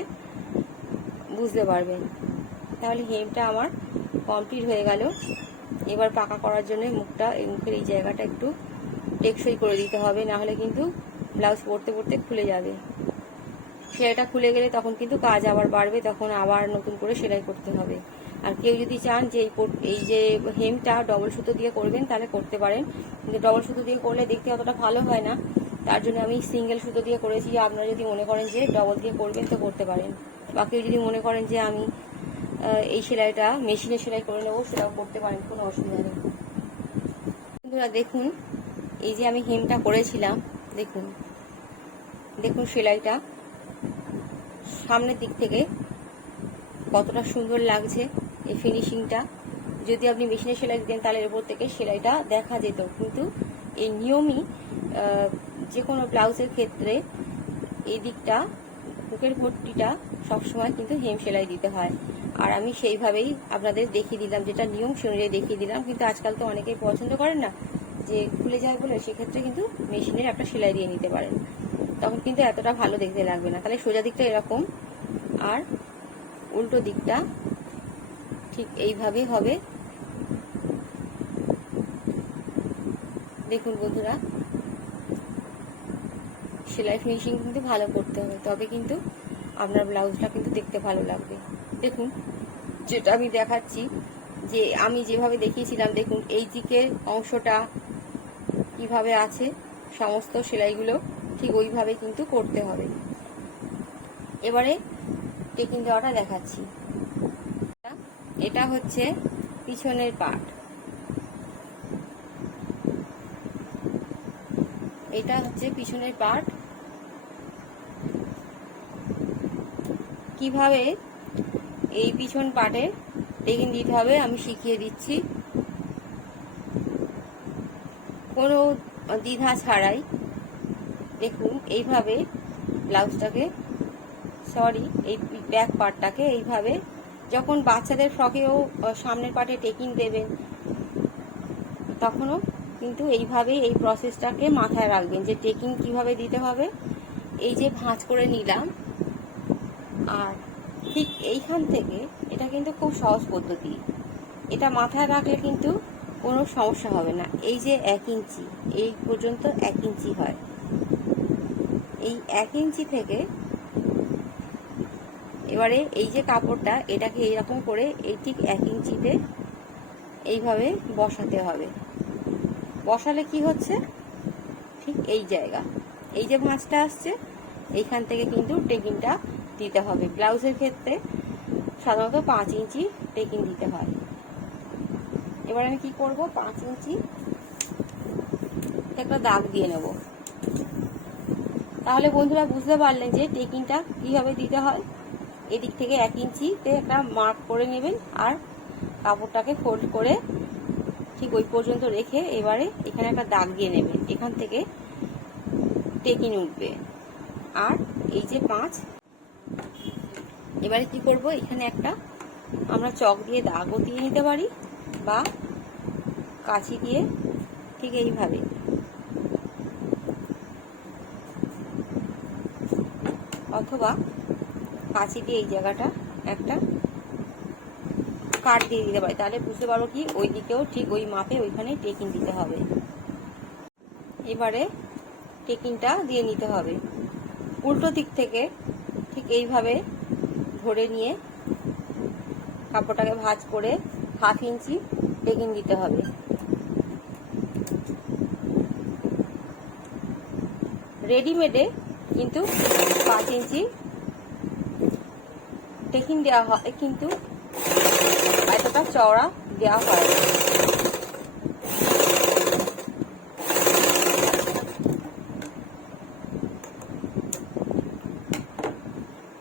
বুঝতে পারবেন। তাহলে হেমটা আমার কমপ্লিট হয়ে গেল। এবার পাকা করার জন্য মুখের এই জায়গাটা একটু টেকসই করে দিতে হবে, না হলে কিন্তু ব্লাউজ পরতে পরতে খুলে যাবে। সেলাইটা খুলে গেলে তখন কিন্তু কাজ আবার বাড়বে, তখন আবার নতুন করে সেলাই করতে হবে। আর কেউ যদি চান যে এই যে হেমটা ডবল সুতো দিয়ে করবেন তাহলে করতে পারেন, কিন্তু ডবল সুতো দিয়ে করলে দেখতে অতটা ভালো হয় না, তার জন্য আমি সিঙ্গেল সুতো দিয়ে করেছি। আপনারা যদি মনে করেন যে ডবল দিয়ে করবেন তো করতে পারেন, বা কেউ যদি মনে করেন যে আমি এই সেলাইটা মেশিনে সেলাই করে নেবো সেটাও করতে পারেন, কোনো অসুবিধা নেই। বন্ধুরা দেখুন, এই যে আমি হেমটা করেছিলাম, দেখুন দেখুন সেলাইটা সামনের দিক থেকে কতটা সুন্দর লাগছে। এই ফিনিশিংটা যদি আপনি মেশিনে সেলাই দিতেন তাহলে এর উপর থেকে সেলাইটা দেখা যেত, কিন্তু এই নিয়মই যে কোনো ব্লাউজের ক্ষেত্রে এই দিকটা বুকের পট্টিটা সবসময় কিন্তু হেম সেলাই দিতে হয়। আর আমি সেইভাবেই আপনাদের দেখিয়ে দিলাম, যেটা নিয়ম সে অনুযায়ী দেখিয়ে দিলাম। কিন্তু আজকাল তো অনেকেই পছন্দ করেন না যে খুলে যায় বলে, সেক্ষেত্রে কিন্তু মেশিনের একটা সেলাই দিয়ে নিতে পারেন, তখন কিন্তু এতটা ভালো দেখতে লাগবে না। তাহলে সোজা দিকটা এরকম, আর উল্টো দিকটা ঠিক এইভাবেই হবে। দেখুন বন্ধুরা, সেলাই ফিনিশিং কিন্তু ভালো করতে হবে, তবে কিন্তু আপনার ব্লাউজটা কিন্তু দেখতে ভালো লাগবে। দেখুন যেটা আমি দেখাচ্ছি, যে আমি যেভাবে দেখিয়েছিলাম, দেখুন এই দিকের অংশটা কিভাবে আছে, সমস্ত সেলাইগুলো ঠিক ওইভাবে কিন্তু করতে হবে। এবারে টেকিং দেওয়াটা দেখাচ্ছি। এটা হচ্ছে পিছনের পার্ট, এটা হচ্ছে পিছনের পার্ট। কিভাবে এই পিছন পার্টে টেকিং দিতে হবে আমি শিখিয়ে দিচ্ছি, কোনো দ্বিধা ছাড়াই। দেখুন এইভাবে ব্লাউজটাকে, এই ব্যাক পার্টটাকে এইভাবে, যখন বাচ্চাদের ফ্রকেও সামনের পার্টে টেকিং দেবেন তখনও কিন্তু এইভাবেই এই প্রসেসটাকে মাথায় রাখবেন যে টেকিং কিভাবে দিতে হবে। এই যে ভাঁজ করে নিলাম, আর ঠিক এইখান থেকে, এটা কিন্তু খুব সহজ পদ্ধতি, এটা মাথায় রাখলে কিন্তু কোনো সমস্যা হবে না। এই যে 1 ইঞ্চি, এই পর্যন্ত 1 ইঞ্চি হয়, এই 1 ইঞ্চি থেকে এবারে এই যে কাপড়টা, এটাকে এইরকম করে এই ঠিক 1 ইঞ্চিতে এইভাবে বসাতে হবে। বসালে কি হচ্ছে, ঠিক এই জায়গা, এই যে ভাঁজটা আসছে, এইখান থেকে কিন্তু টেকিংটা দিতে হবে। ব্লাউজের ক্ষেত্রে সাধারণত 5 ইঞ্চি টেকিং দিতে হয়। এবার আমি কি করব, 5 ইঞ্চি একটা দাগ দিয়ে নেব। তাহলে বন্ধুরা বুঝতে পারলেন যে টেকিংটা কিভাবে দিতে হয়। এদিক থেকে 1 ইঞ্চিতে একটা মার্ক করে নেবেন, আর কাপড়টাকে ফোল্ড করে ঠিক ওই পর্যন্ত রেখে এবারে এখানে একটা দাগ দিয়ে নেবেন। এখান থেকে টেকিং উঠবে, আর এই যে 5, এবারে কি করব, এখানে একটা আমরা চক দিয়ে দাগও দিয়ে নিতে পারি, বা কাঁচি দিয়ে ঠিক এইভাবে, অথবা কাঁচি দিয়ে এই জায়গাটা একটা কাট দিয়ে দিতে পারি। তাহলে বুঝতে পারবো কি ওই দিকেও ঠিক ওই মাপে ওইখানে টেকিং দিতে হবে। এবারে টেকিংটা দিয়ে নিতে হবে। উল্টো দিক থেকে ঠিক এইভাবে ধরে নিয়ে কাপড়টাকে ভাঁজ করে 1/2 ইঞ্চি টেকিং দিতে হবে। রেডিমেডে কিন্তু 5 ইঞ্চি টেকিং দেওয়া হয়, কিন্তু এতটা চওড়া দেওয়া হয়।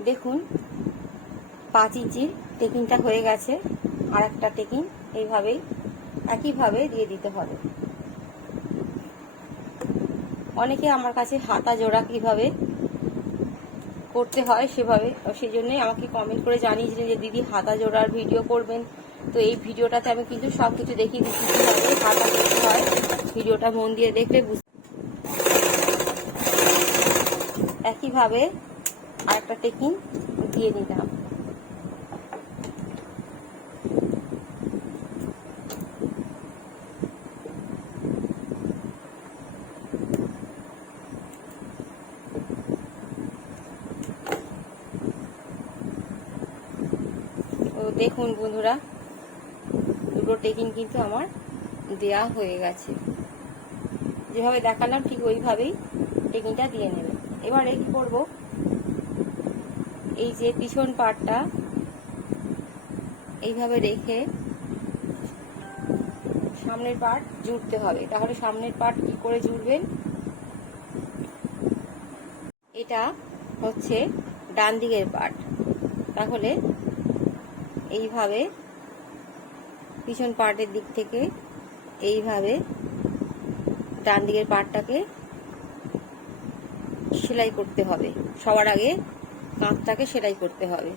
দেখুন 5 ইঞ্চির টেকিংটা হয়ে গেছে, আর একটা টেকিং এইভাবেই একইভাবে দিয়ে দিতে হবে। অনেকে আমার কাছে হাতা জোড়া কিভাবে করতে হয় সেভাবে, সেই জন্যই আমাকে কমেন্ট করে জানিয়েছিলেন যে দিদি হাতা জোড়ার ভিডিও করবেন। তো এই ভিডিওটাতে আমি কিন্তু সবকিছু দেখিয়ে দিচ্ছি কিভাবে হাতা করতে হয়। ভিডিওটা মন দিয়ে দেখলে একইভাবে আর একটা টেকিং দিয়ে নিলাম। দেখুন বন্ধুরা, দুটো টেকিং কিন্তু আমার দেয়া হয়ে গেছে। যেভাবে দেখালাম ঠিক ওইভাবেই টেকিংটা দিয়ে নেবেন। এবারে কি করব, এই যে পিছন পাটটা এইভাবে রেখে সামনের পাট জুড়তে হবে। তাহলে সামনের পাট কি করে জুড়বেন, এটা হচ্ছে ডান দিকের পাট, তাহলে এইভাবে পিছন পার্টের দিক থেকে এইভাবে ডান দিকের পার্টটাকে সেলাই করতে হবে। সবার আগে কাঁধটাকে সেলাই করতে হবে।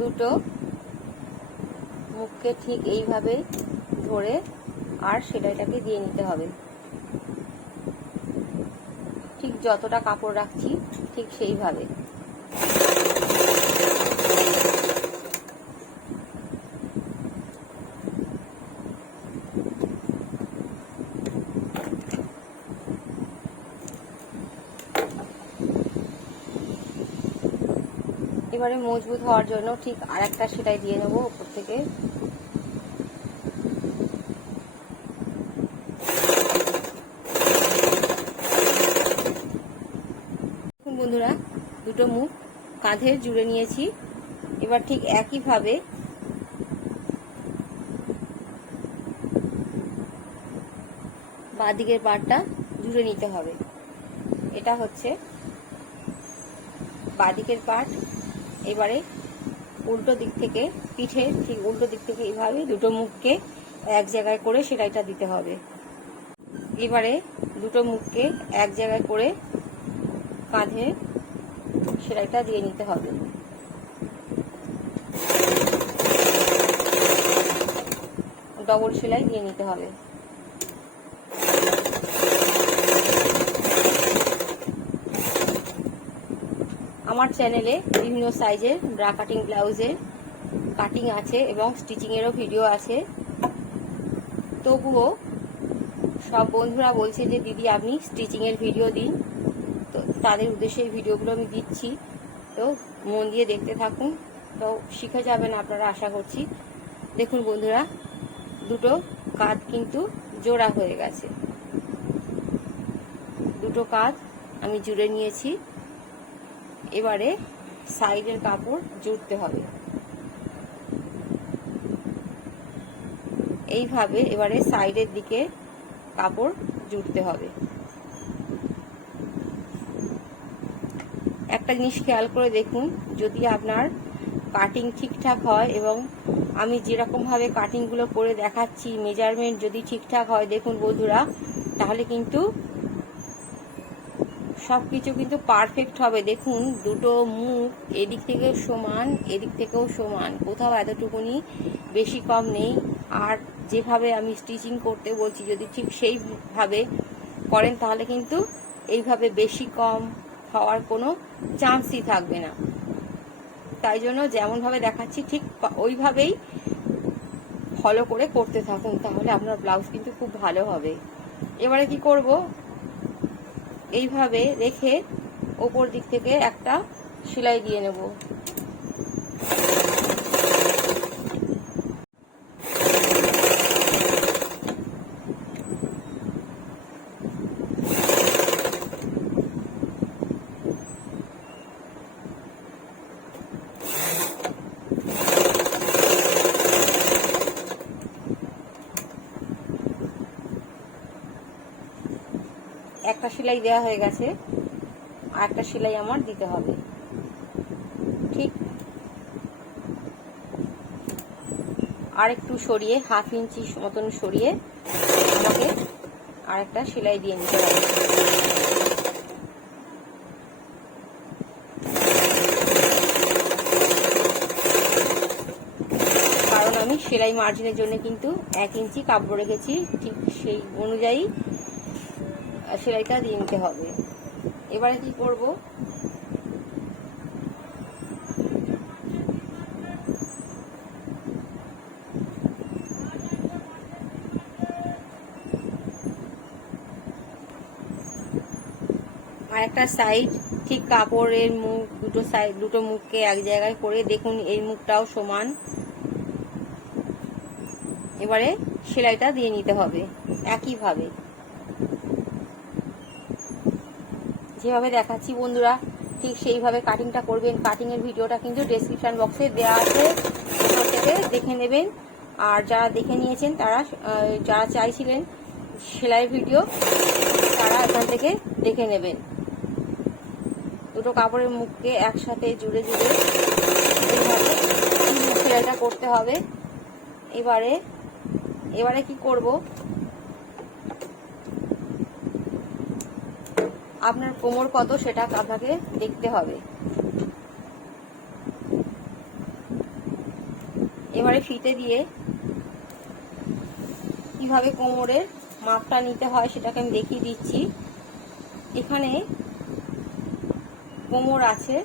দুটো মুখকে ঠিক এইভাবে ধরে আর সেলাইটাকে দিয়ে নিতে হবে। ঠিক যতটা কাপড় রাখছি ঠিক সেইভাবে। এবারে মজবুত হওয়ার জন্য ঠিক আরেকটা সেলাই দিয়ে নেবো উপর থেকে। বন্ধুরা, দুটো মুখ কাঁধের জুড়ে নিয়েছি। এবার ঠিক একইভাবে বাঁদিকের পাটটা জুড়ে নিতে হবে। এটা হচ্ছে বাঁদিকের পাট। এবারে উল্টো দিক থেকে, পিঠের ঠিক উল্টো দিক থেকে এইভাবে দুটো মুখকে এক জায়গায় করে সেলাইটা দিতে হবে। এবারে দুটো মুখকে এক জায়গায় করে কাঁধে সেলাইটা দিয়ে নিতে হবে। ডবল সেলাই দিয়ে নিতে হবে। আমার চ্যানেলে বিভিন্ন সাইজের ব্রা কাটিং ব্লাউজের কাটিং আছে এবং স্টিচিংয়েরও ভিডিও আছে। তবুও সব বন্ধুরা বলছে যে দিদি আপনি স্টিচিংয়ের ভিডিও দিন, তো তাদের উদ্দেশ্যে এই ভিডিওগুলো আমি দিচ্ছি। তো মন দিয়ে দেখতে থাকুন, তো শিখে যাবেন আপনারা আশা করছি। দেখুন বন্ধুরা, দুটো কাঁধ কিন্তু জোড়া হয়ে গেছে। দুটো কাঁধ আমি জুড়ে নিয়েছি। এবারে সাইডের কাপড় জুড়তে হবে এইভাবে। এবারে সাইডের দিকে কাপড় জুড়তে হবে। একটা জিনিস খেয়াল করে দেখুন, যদি আপনার কাটিং ঠিকঠাক হয় এবং আমি যেরকম ভাবে কাটিংগুলো করে দেখাচ্ছি মেজারমেন্ট যদি ঠিকঠাক হয়, দেখুন বন্ধুরা, তাহলে কিন্তু সবকিছু কিন্তু পারফেক্ট হবে। দেখুন দুটো মুখ এদিক থেকেও সমান, এদিক থেকেও সমান, কোথাও এতটুকুনি বেশি কম নেই। আর যেভাবে আমি স্টিচিং করতে বলছি যদি ঠিক সেইভাবে করেন তাহলে কিন্তু এইভাবে বেশি কম হওয়ার কোনো চান্সই থাকবে না। তাই জন্য যেমনভাবে দেখাচ্ছি ঠিক ওইভাবেই ফলো করে করতে থাকুন, তাহলে আপনার ব্লাউজ কিন্তু খুব ভালো হবে। এবারে কি করব, এইভাবে রেখে ওপর দিক থেকে একটা সেলাই দিয়ে নেব। একটা সেলাই দেওয়া হয়ে গেছে, আর একটা সেলাই আমার দিতে হবে। ঠিক আর একটু সরিয়ে, হাফ ইঞ্চি মতন সরিয়ে আমাকে আরেকটা সেলাই দিয়ে নিতে হবে। কারণ আমি সেলাই মার্জিনের জন্য কিন্তু 1 ইঞ্চি কাপড় রেখেছি, ঠিক সেই অনুযায়ী সেলাইটা দিয়ে নিতে হবে। এবারে কি করব, আর একটা সাইড ঠিক কাপড়ের মুখ দুটো মুখকে এক জায়গায় করে, দেখুন এই মুখটাও সমান। এবারে সেলাইটা দিয়ে নিতে হবে একইভাবে যেভাবে দেখাচ্ছি বন্ধুরা, ঠিক সেইভাবে কাটিংটা করবেন। কাটিং এর ভিডিওটা কিন্তু ডেসক্রিপশন বক্সে দেওয়া আছে, ওখান থেকে দেখে নেবেন। আর যারা দেখে নিয়েছেন তারা, যারা চাইছিলেন সেলাই ভিডিও, তারা এখান থেকে দেখে নেবেন। দুটো কাপড়ের মুখকে একসাথে জুড়ে জুড়ে এইভাবে সেলাইটা করতে হবে। এবারে কি করব, আপনার কোমর কত সেটা আপনাকে দেখতে হবে। এবারে ফিতে দিয়ে কিভাবে কোমরের মাপটা নিতে হয় সেটাকে আমি দেখিয়ে দিচ্ছি। এখানে কোমর আছে,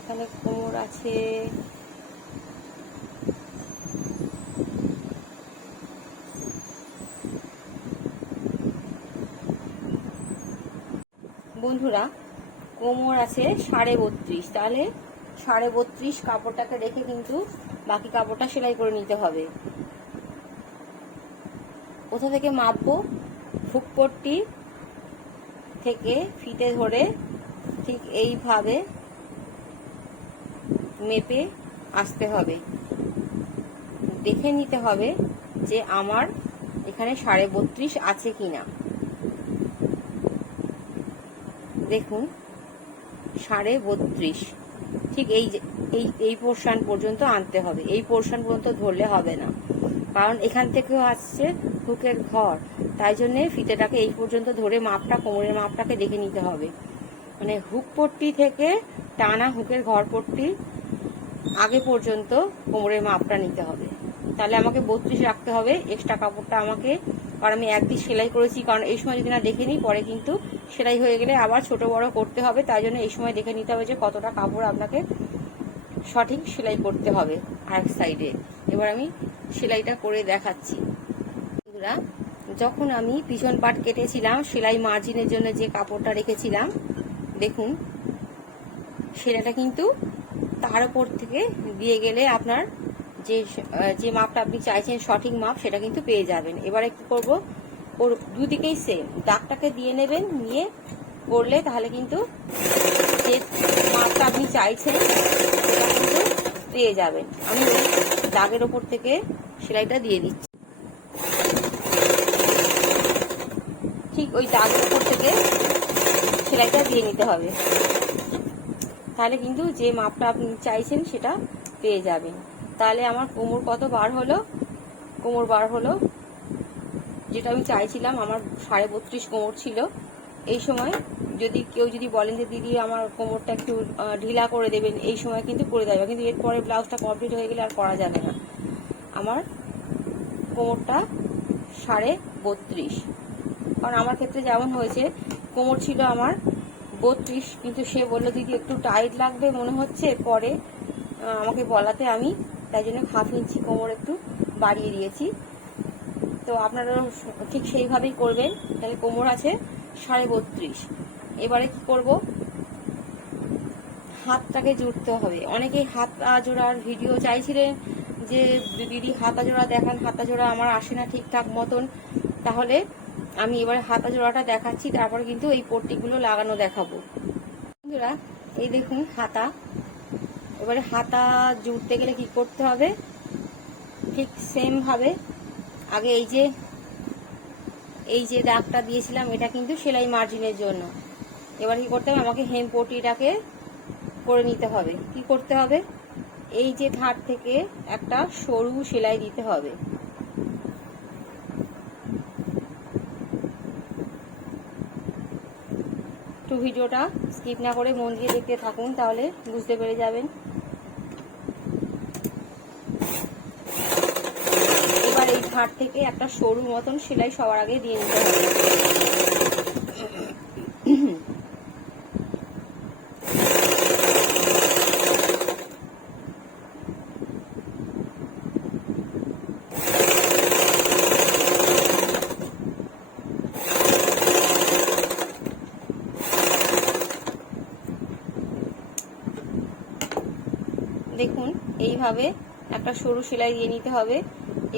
এখানে কোমর আছে 32 বন্ধুরা কোমর আছে 32.5, তাহলে 32.5 কাপড়টাকে রেখে কিন্তু বাকি কাপড়টা সেলাই করে নিতে হবে। কোথা থেকে মাপবো? হুক পট্টি থেকে ফিতে ধরে ঠিক এইভাবে মেপে আসতে হবে। দেখে নিতে হবে যে আমার এখানে 32.5 আছে কিনা। দেখুন 32.5 ঠিক এই পোর্শন পর্যন্ত আনতে হবে। এই পোর্শন পর্যন্ত ধরলে হবে না, কারণ এখান থেকেও আসছে হুকের ঘর, তাই জন্য ফিতেটাকে এই পর্যন্ত ধরে মাপটা, কোমরের মাপটাকে দেখে নিতে হবে। মানে হুক পট্টি থেকে টানা হুকের ঘর পট্টি আগে পর্যন্ত কোমরের মাপটা নিতে হবে। তাহলে আমাকে 32 রাখতে হবে। এক্সট্রা কাপড়টা আমাকে, কারণ আমি একদিন সেলাই করেছি, কারণ এই সময় যদি না দেখে নিই পরে কিন্তু সেলাই হয়ে গেলে আবার ছোট বড় করতে হবে, তাই জন্য এই সময় দেখে নিতে হবে যে কতটা কাপড় আপনাকে সঠিক সেলাই করতে হবে আরেক সাইডে। এবার আমি সেলাইটা করে দেখাচ্ছি। যখন আমি পিছন পাট কেটেছিলাম সেলাই মার্জিনের জন্য যে কাপড়টা রেখেছিলাম, দেখুন সেলাইটা কিন্তু তার উপর থেকে দিয়ে গেলে আপনার যে মাপটা আপনি চাইছেন সঠিক মাপ সেটা কিন্তু পেয়ে যাবেন। এবারে কি করব, ওর দুদিকেই সেম দাগটাকে দিয়ে নেবেন, নিয়ে করলে তাহলে কিন্তু যে মাপটা আপনি চাইছেন সেটা কিন্তু পেয়ে যাবেন। আমি ওই দাগের ওপর থেকে সেলাইটা দিয়ে দিচ্ছি। ঠিক ওই দাগের ওপর থেকে সেলাইটা দিয়ে নিতে হবে, তাহলে কিন্তু যে মাপটা আপনি চাইছেন সেটা পেয়ে যাবেন। তাহলে আমার কোমর কত বার হলো? কোমর বার হলো যেটা আমি চাইছিলাম, আমার 32.5 কোমর ছিল। এই সময় যদি কেউ বলেন যে দিদি আমার কোমরটা একটু ঢিলা করে দেবেন, এই সময় কিন্তু করে দেবে, কিন্তু এরপরে ব্লাউজটা কমপ্লিট হয়ে গেলে আর করা যাবে না। আমার কোমরটা 32.5, কারণ আমার ক্ষেত্রে যেমন হয়েছে কোমর ছিল আমার 32, কিন্তু সে বললো দিদি একটু টাইট লাগবে মনে হচ্ছে, পরে আমাকে বলাতে আমি তাই জন্য 1/2 ইঞ্চি কোমর একটু বাড়িয়ে দিয়েছি। তো আপনারা ঠিক সেইভাবেই করবেন। তাহলে কোমর আছে 32.5। এবারে কি করব, হাতটাকে জুড়তে হবে। অনেকেই হাতা জোড়ার ভিডিও চাইছিলেন যে দিদি হাতা জোড়া দেখান, হাতা জোড়া আমার আসে না ঠিকঠাক মতন। তাহলে আমি এবারে হাতা জোড়াটা দেখাচ্ছি, তারপরে কিন্তু এই পট্টিগুলো লাগানো দেখাবো। বন্ধুরা এই দেখুন হাতা। এবারে হাতা জুড়তে গেলে কি করতে হবে, ঠিক সেম ভাবে আগে এই যে দাগটা দিয়েছিলাম এটা কিন্তু সেলাই মার্জিনের জন্য। এবার কি করতে হবে, আমাকে হেম পট্টিটাকে করে নিতে হবে। কি করতে হবে, এই যে ধার থেকে একটা সরু সেলাই দিতে হবে। একটু ভিডিওটা স্কিপ না করে মন দিয়ে দেখতে থাকুন, তাহলে বুঝতে পেরে যাবেন। এবার এই ধার থেকে একটা সরু মতন সেলাই সবার আগে দিয়ে নিতে হবে। দেখুন এইভাবে একটা সরু সেলাই দিয়ে নিতে হবে।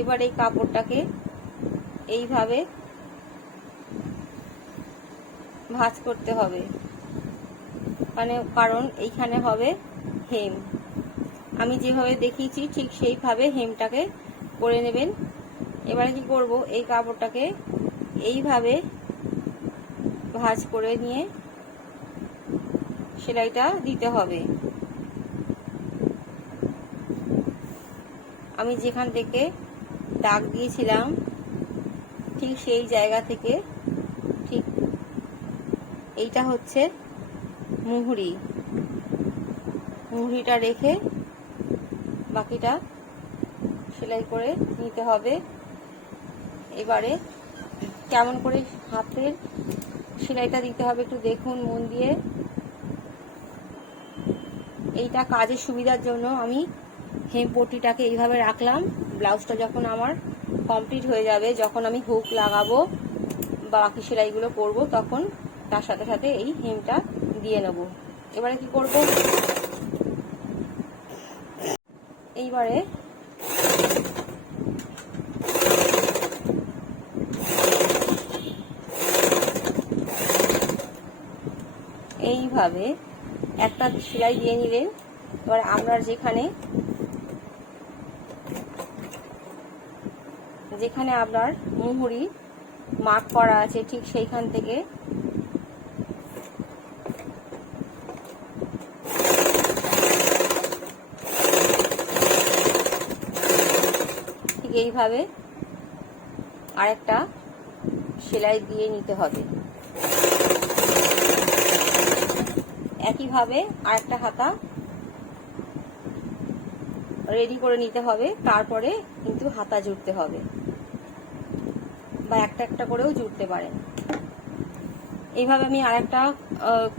এবার এই কাপড়টাকে এইভাবে ভাঁজ করতে হবে, কারণ এইখানে হবে হেম। আমি যেভাবে দেখিয়েছি ঠিক সেইভাবে হেমটাকে করে নেবেন। এবারে কি করব, এই কাপড়টাকে এইভাবে ভাঁজ করে নিয়ে সেলাইটা দিতে হবে। আমি যেখান থেকে দাগ দিয়েছিলাম ঠিক সেই জায়গা থেকে, ঠিক এইটা হচ্ছে মুহুরিটা রেখে বাকিটা সেলাই করে নিতে হবে। এবারে কেমন করে হাতের সেলাইটা দিতে হবে একটু দেখুন মন দিয়ে। এইটা কাজের সুবিধার জন্য আমি হেম পট্টিটাকে এইভাবে রাখলাম। ব্লাউজটা যখন আমার কমপ্লিট হয়ে যাবে, যখন আমি হুক লাগাবো বা বাকি সেলাইগুলো করব, তখন তার সাথে সাথে এই হেমটা দিয়ে নেব। এবারে কি করব, এইবারে এইভাবে একটা সেলাই দিয়ে নিলেন। এবার আমরা যেখানে আপনার মুহুরি মার্ক করা আছে ঠিক সেইখান থেকে ঠিক এইভাবে আরেকটা সেলাই দিয়ে নিতে হবে। একইভাবে আরেকটা হাতা রেডি করে নিতে হবে, তারপরে কিন্তু হাতা জুড়তে হবে, বা একটা একটা করেও জুড়তে পারেন। এইভাবে আমি আরেকটা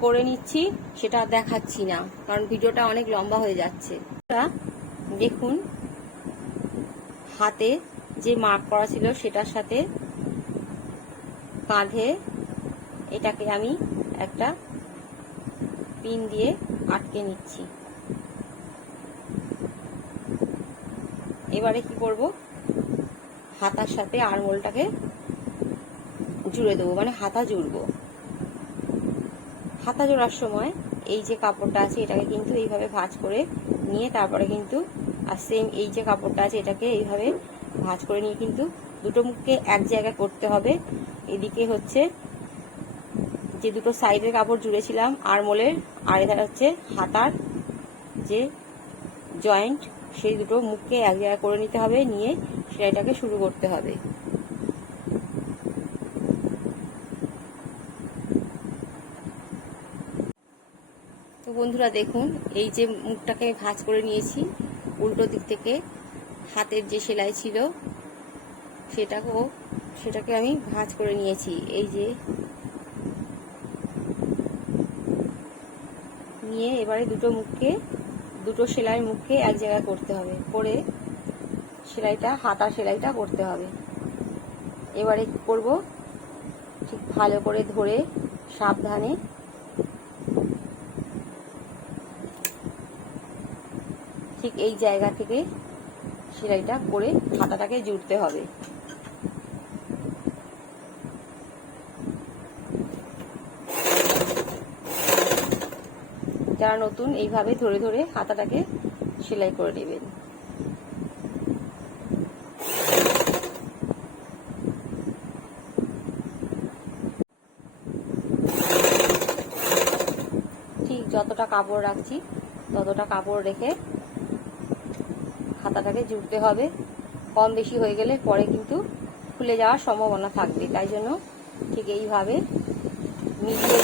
করে নিচ্ছি, সেটা দেখাচ্ছি না কারণ ভিডিওটা অনেক লম্বা হয়ে যাচ্ছে। দেখুন, হাতে যে মার্ক করা ছিল সেটার সাথে কাঁধে এটাকে আমি একটা পিন দিয়ে আটকে নিচ্ছি। এবারে কি করব, হাতার সাথে আরমোলটাকে জুড়ে দেবো, মানে হাতা জুড়বো। হাতা জোড়ার সময় এই যে কাপড়টা আছে এটাকে কিন্তু এইভাবে ভাঁজ করে নিয়ে তারপরে কিন্তু, আর সেম এই যে কাপড়টা আছে এটাকে এইভাবে ভাঁজ করে নিয়ে কিন্তু দুটো মুখকে এক জায়গায় করতে হবে। এদিকে হচ্ছে যে দুটো সাইডের কাপড় জুড়েছিলাম আরমোলের, আর এধারে হচ্ছে হাতার যে জয়েন্ট, সেই দুটো মুখকে এক জায়গায় করে নিতে হবে, নিয়ে সেলাইটাকে শুরু করতে হবে। তো বন্ধুরা দেখুন, এই যে মুখটাকে আমি ভাঁজ করে নিয়েছি, উল্টো দিক থেকে হাতের যে সেলাই ছিল সেটাকে আমি ভাঁজ করে নিয়েছি। এই যে নিয়ে এবারে দুটো সেলাই মুখকে এক জায়গায় করতে হবে, করে হাতার সেলাইটা করতে হবে। এবারে কি করব, ঠিক ভালো করে ধরে সাবধানে ঠিক এই জায়গা থেকে সেলাইটা করে হাতাটাকে জুড়তে হবে। যারা নতুন এইভাবে ধরে ধরে হাতাটাকে সেলাই করে নেবেন। ঠিক যতটা কাপড় রাখছি ততটা কাপড় রেখে হাতাটাকে জুড়তে হবে। কম বেশি হয়ে গেলে পরে কিন্তু খুলে যাওয়ার সম্ভাবনা থাকবে, তাই জন্য ঠিক এইভাবে মিলিয়ে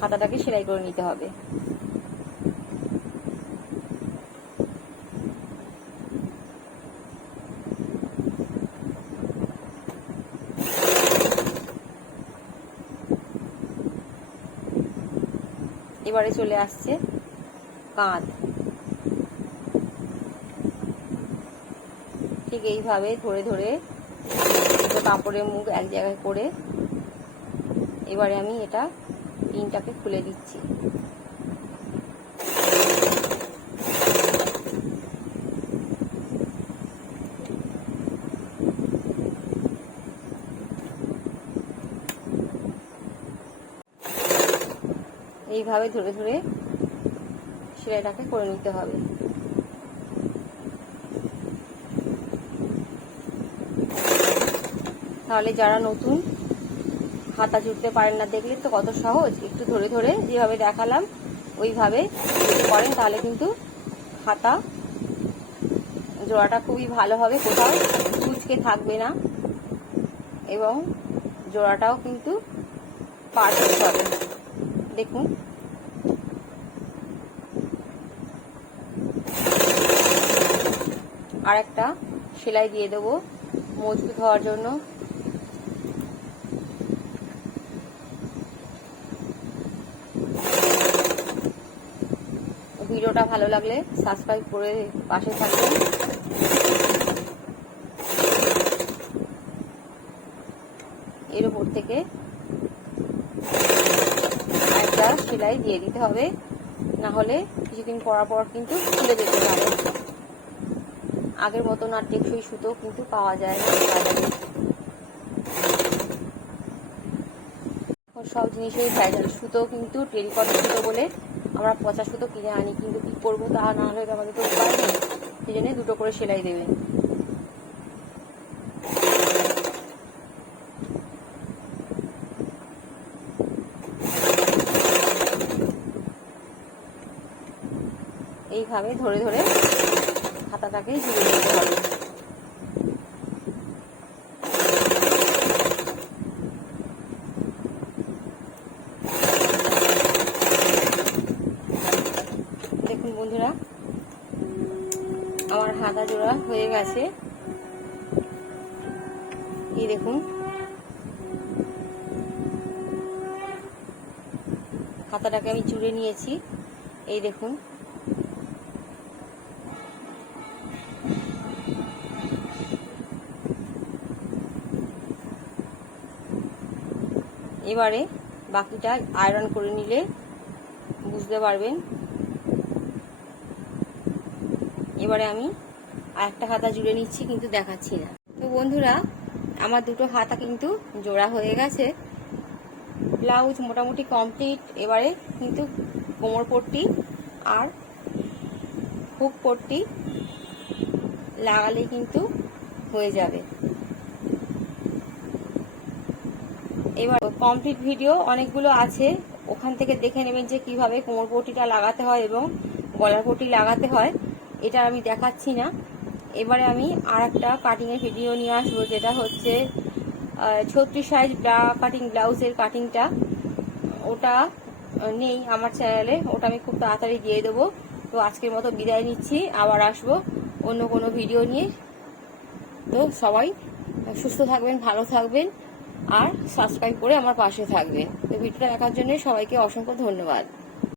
হাতাটাকে সেলাই করে নিতে হবে। এবারে চলে আসছে কাঁধ। ঠিক এইভাবে ধরে ধরে দুটো কাপড়ের মুখ এক জায়গায় করে এবারে আমি এটা পিনটাকে খুলে দিচ্ছি। এইভাবে ধরে ধরে সেলাইটাকে করে নিতে হবে। তাহলে যারা নতুন হাতা জুড়তে পারেন না, দেখলে তো কত সহজ, একটু ধরে ধরে যেভাবে দেখালাম ওইভাবে করেন তাহলে কিন্তু হাতা জোড়াটা খুবই ভালো হবে, কোথাও কুঁচকে থাকবে না এবং জোড়াটাও কিন্তু পারফেক্ট হবে। দেখুন, আর একটা সেলাই দিয়ে দেবো মজবুত হওয়ার জন্য। ভিডিওটা ভালো লাগলে সাবস্ক্রাইব করে পাশে থাকবেন। এর উপর থেকে সেলাই দিয়ে দিতে হবে, না হলে কিছুদিন পর পর কিন্তু খুলে যেতে পারে। আগের মতন আর টেকসই সুতো কিন্তু পাওয়া যায় না বাজারে। সব জিনিসের ভেজাল, সুতো কিন্তু টেরিকটের সুতো বলে আমরা পচা সুতো কিনে আনি, কিন্তু কি করবো, তা না হলে আমাদের তো উপায় নেই। সেই জন্য দুটো করে সেলাই দেবেন। এইভাবে ধরে ধরে হাতাটাকে জুড়ে দিতে হবে। দেখুন বন্ধুরা, আমার হাতা জোড়া হয়ে গেছে। এই দেখুন হাতাটাকে আমি জুড়ে নিয়েছি। এই দেখুন এবারে বাকিটা আয়রন করে নিলে বুঝতে পারবেন। এবারে আমি আরেকটা হাতা জুড়ে নিচ্ছি, কিন্তু দেখাচ্ছি না। তো বন্ধুরা, আমার দুটো হাতা কিন্তু জোড়া হয়ে গেছে। ব্লাউজ মোটামুটি কমপ্লিট। এবারে কিন্তু কোমর পট্টি আর হুক পট্টি লাগালে কিন্তু হয়ে যাবে। এবার কমপ্লিট ভিডিও অনেকগুলো আছে, ওখান থেকে দেখে নেবেন যে কিভাবে কোমর পট্টিটা লাগাতে হয় এবং গলার পট্টি লাগাতে হয়। এটা আমি দেখাচ্ছি না। এবারে আমি আর একটা কাটিংয়ের ভিডিও নিয়ে আসবো, যেটা হচ্ছে 36 সাইজ কাটিং ব্লাউজের কাটিংটা। ওটা নেই আমার চ্যানেলে, ওটা আমি খুব তাড়াতাড়ি দিয়ে দেবো। তো আজকের মতো বিদায় নিচ্ছি, আবার আসবো অন্য কোনো ভিডিও নিয়ে। তো সবাই সুস্থ থাকবেন, ভালো থাকবেন, আর সাবস্ক্রাইব করে আমার পাশে থাকবেন। তো ভিডিওটা দেখার জন্য সবাইকে অসংখ্য ধন্যবাদ।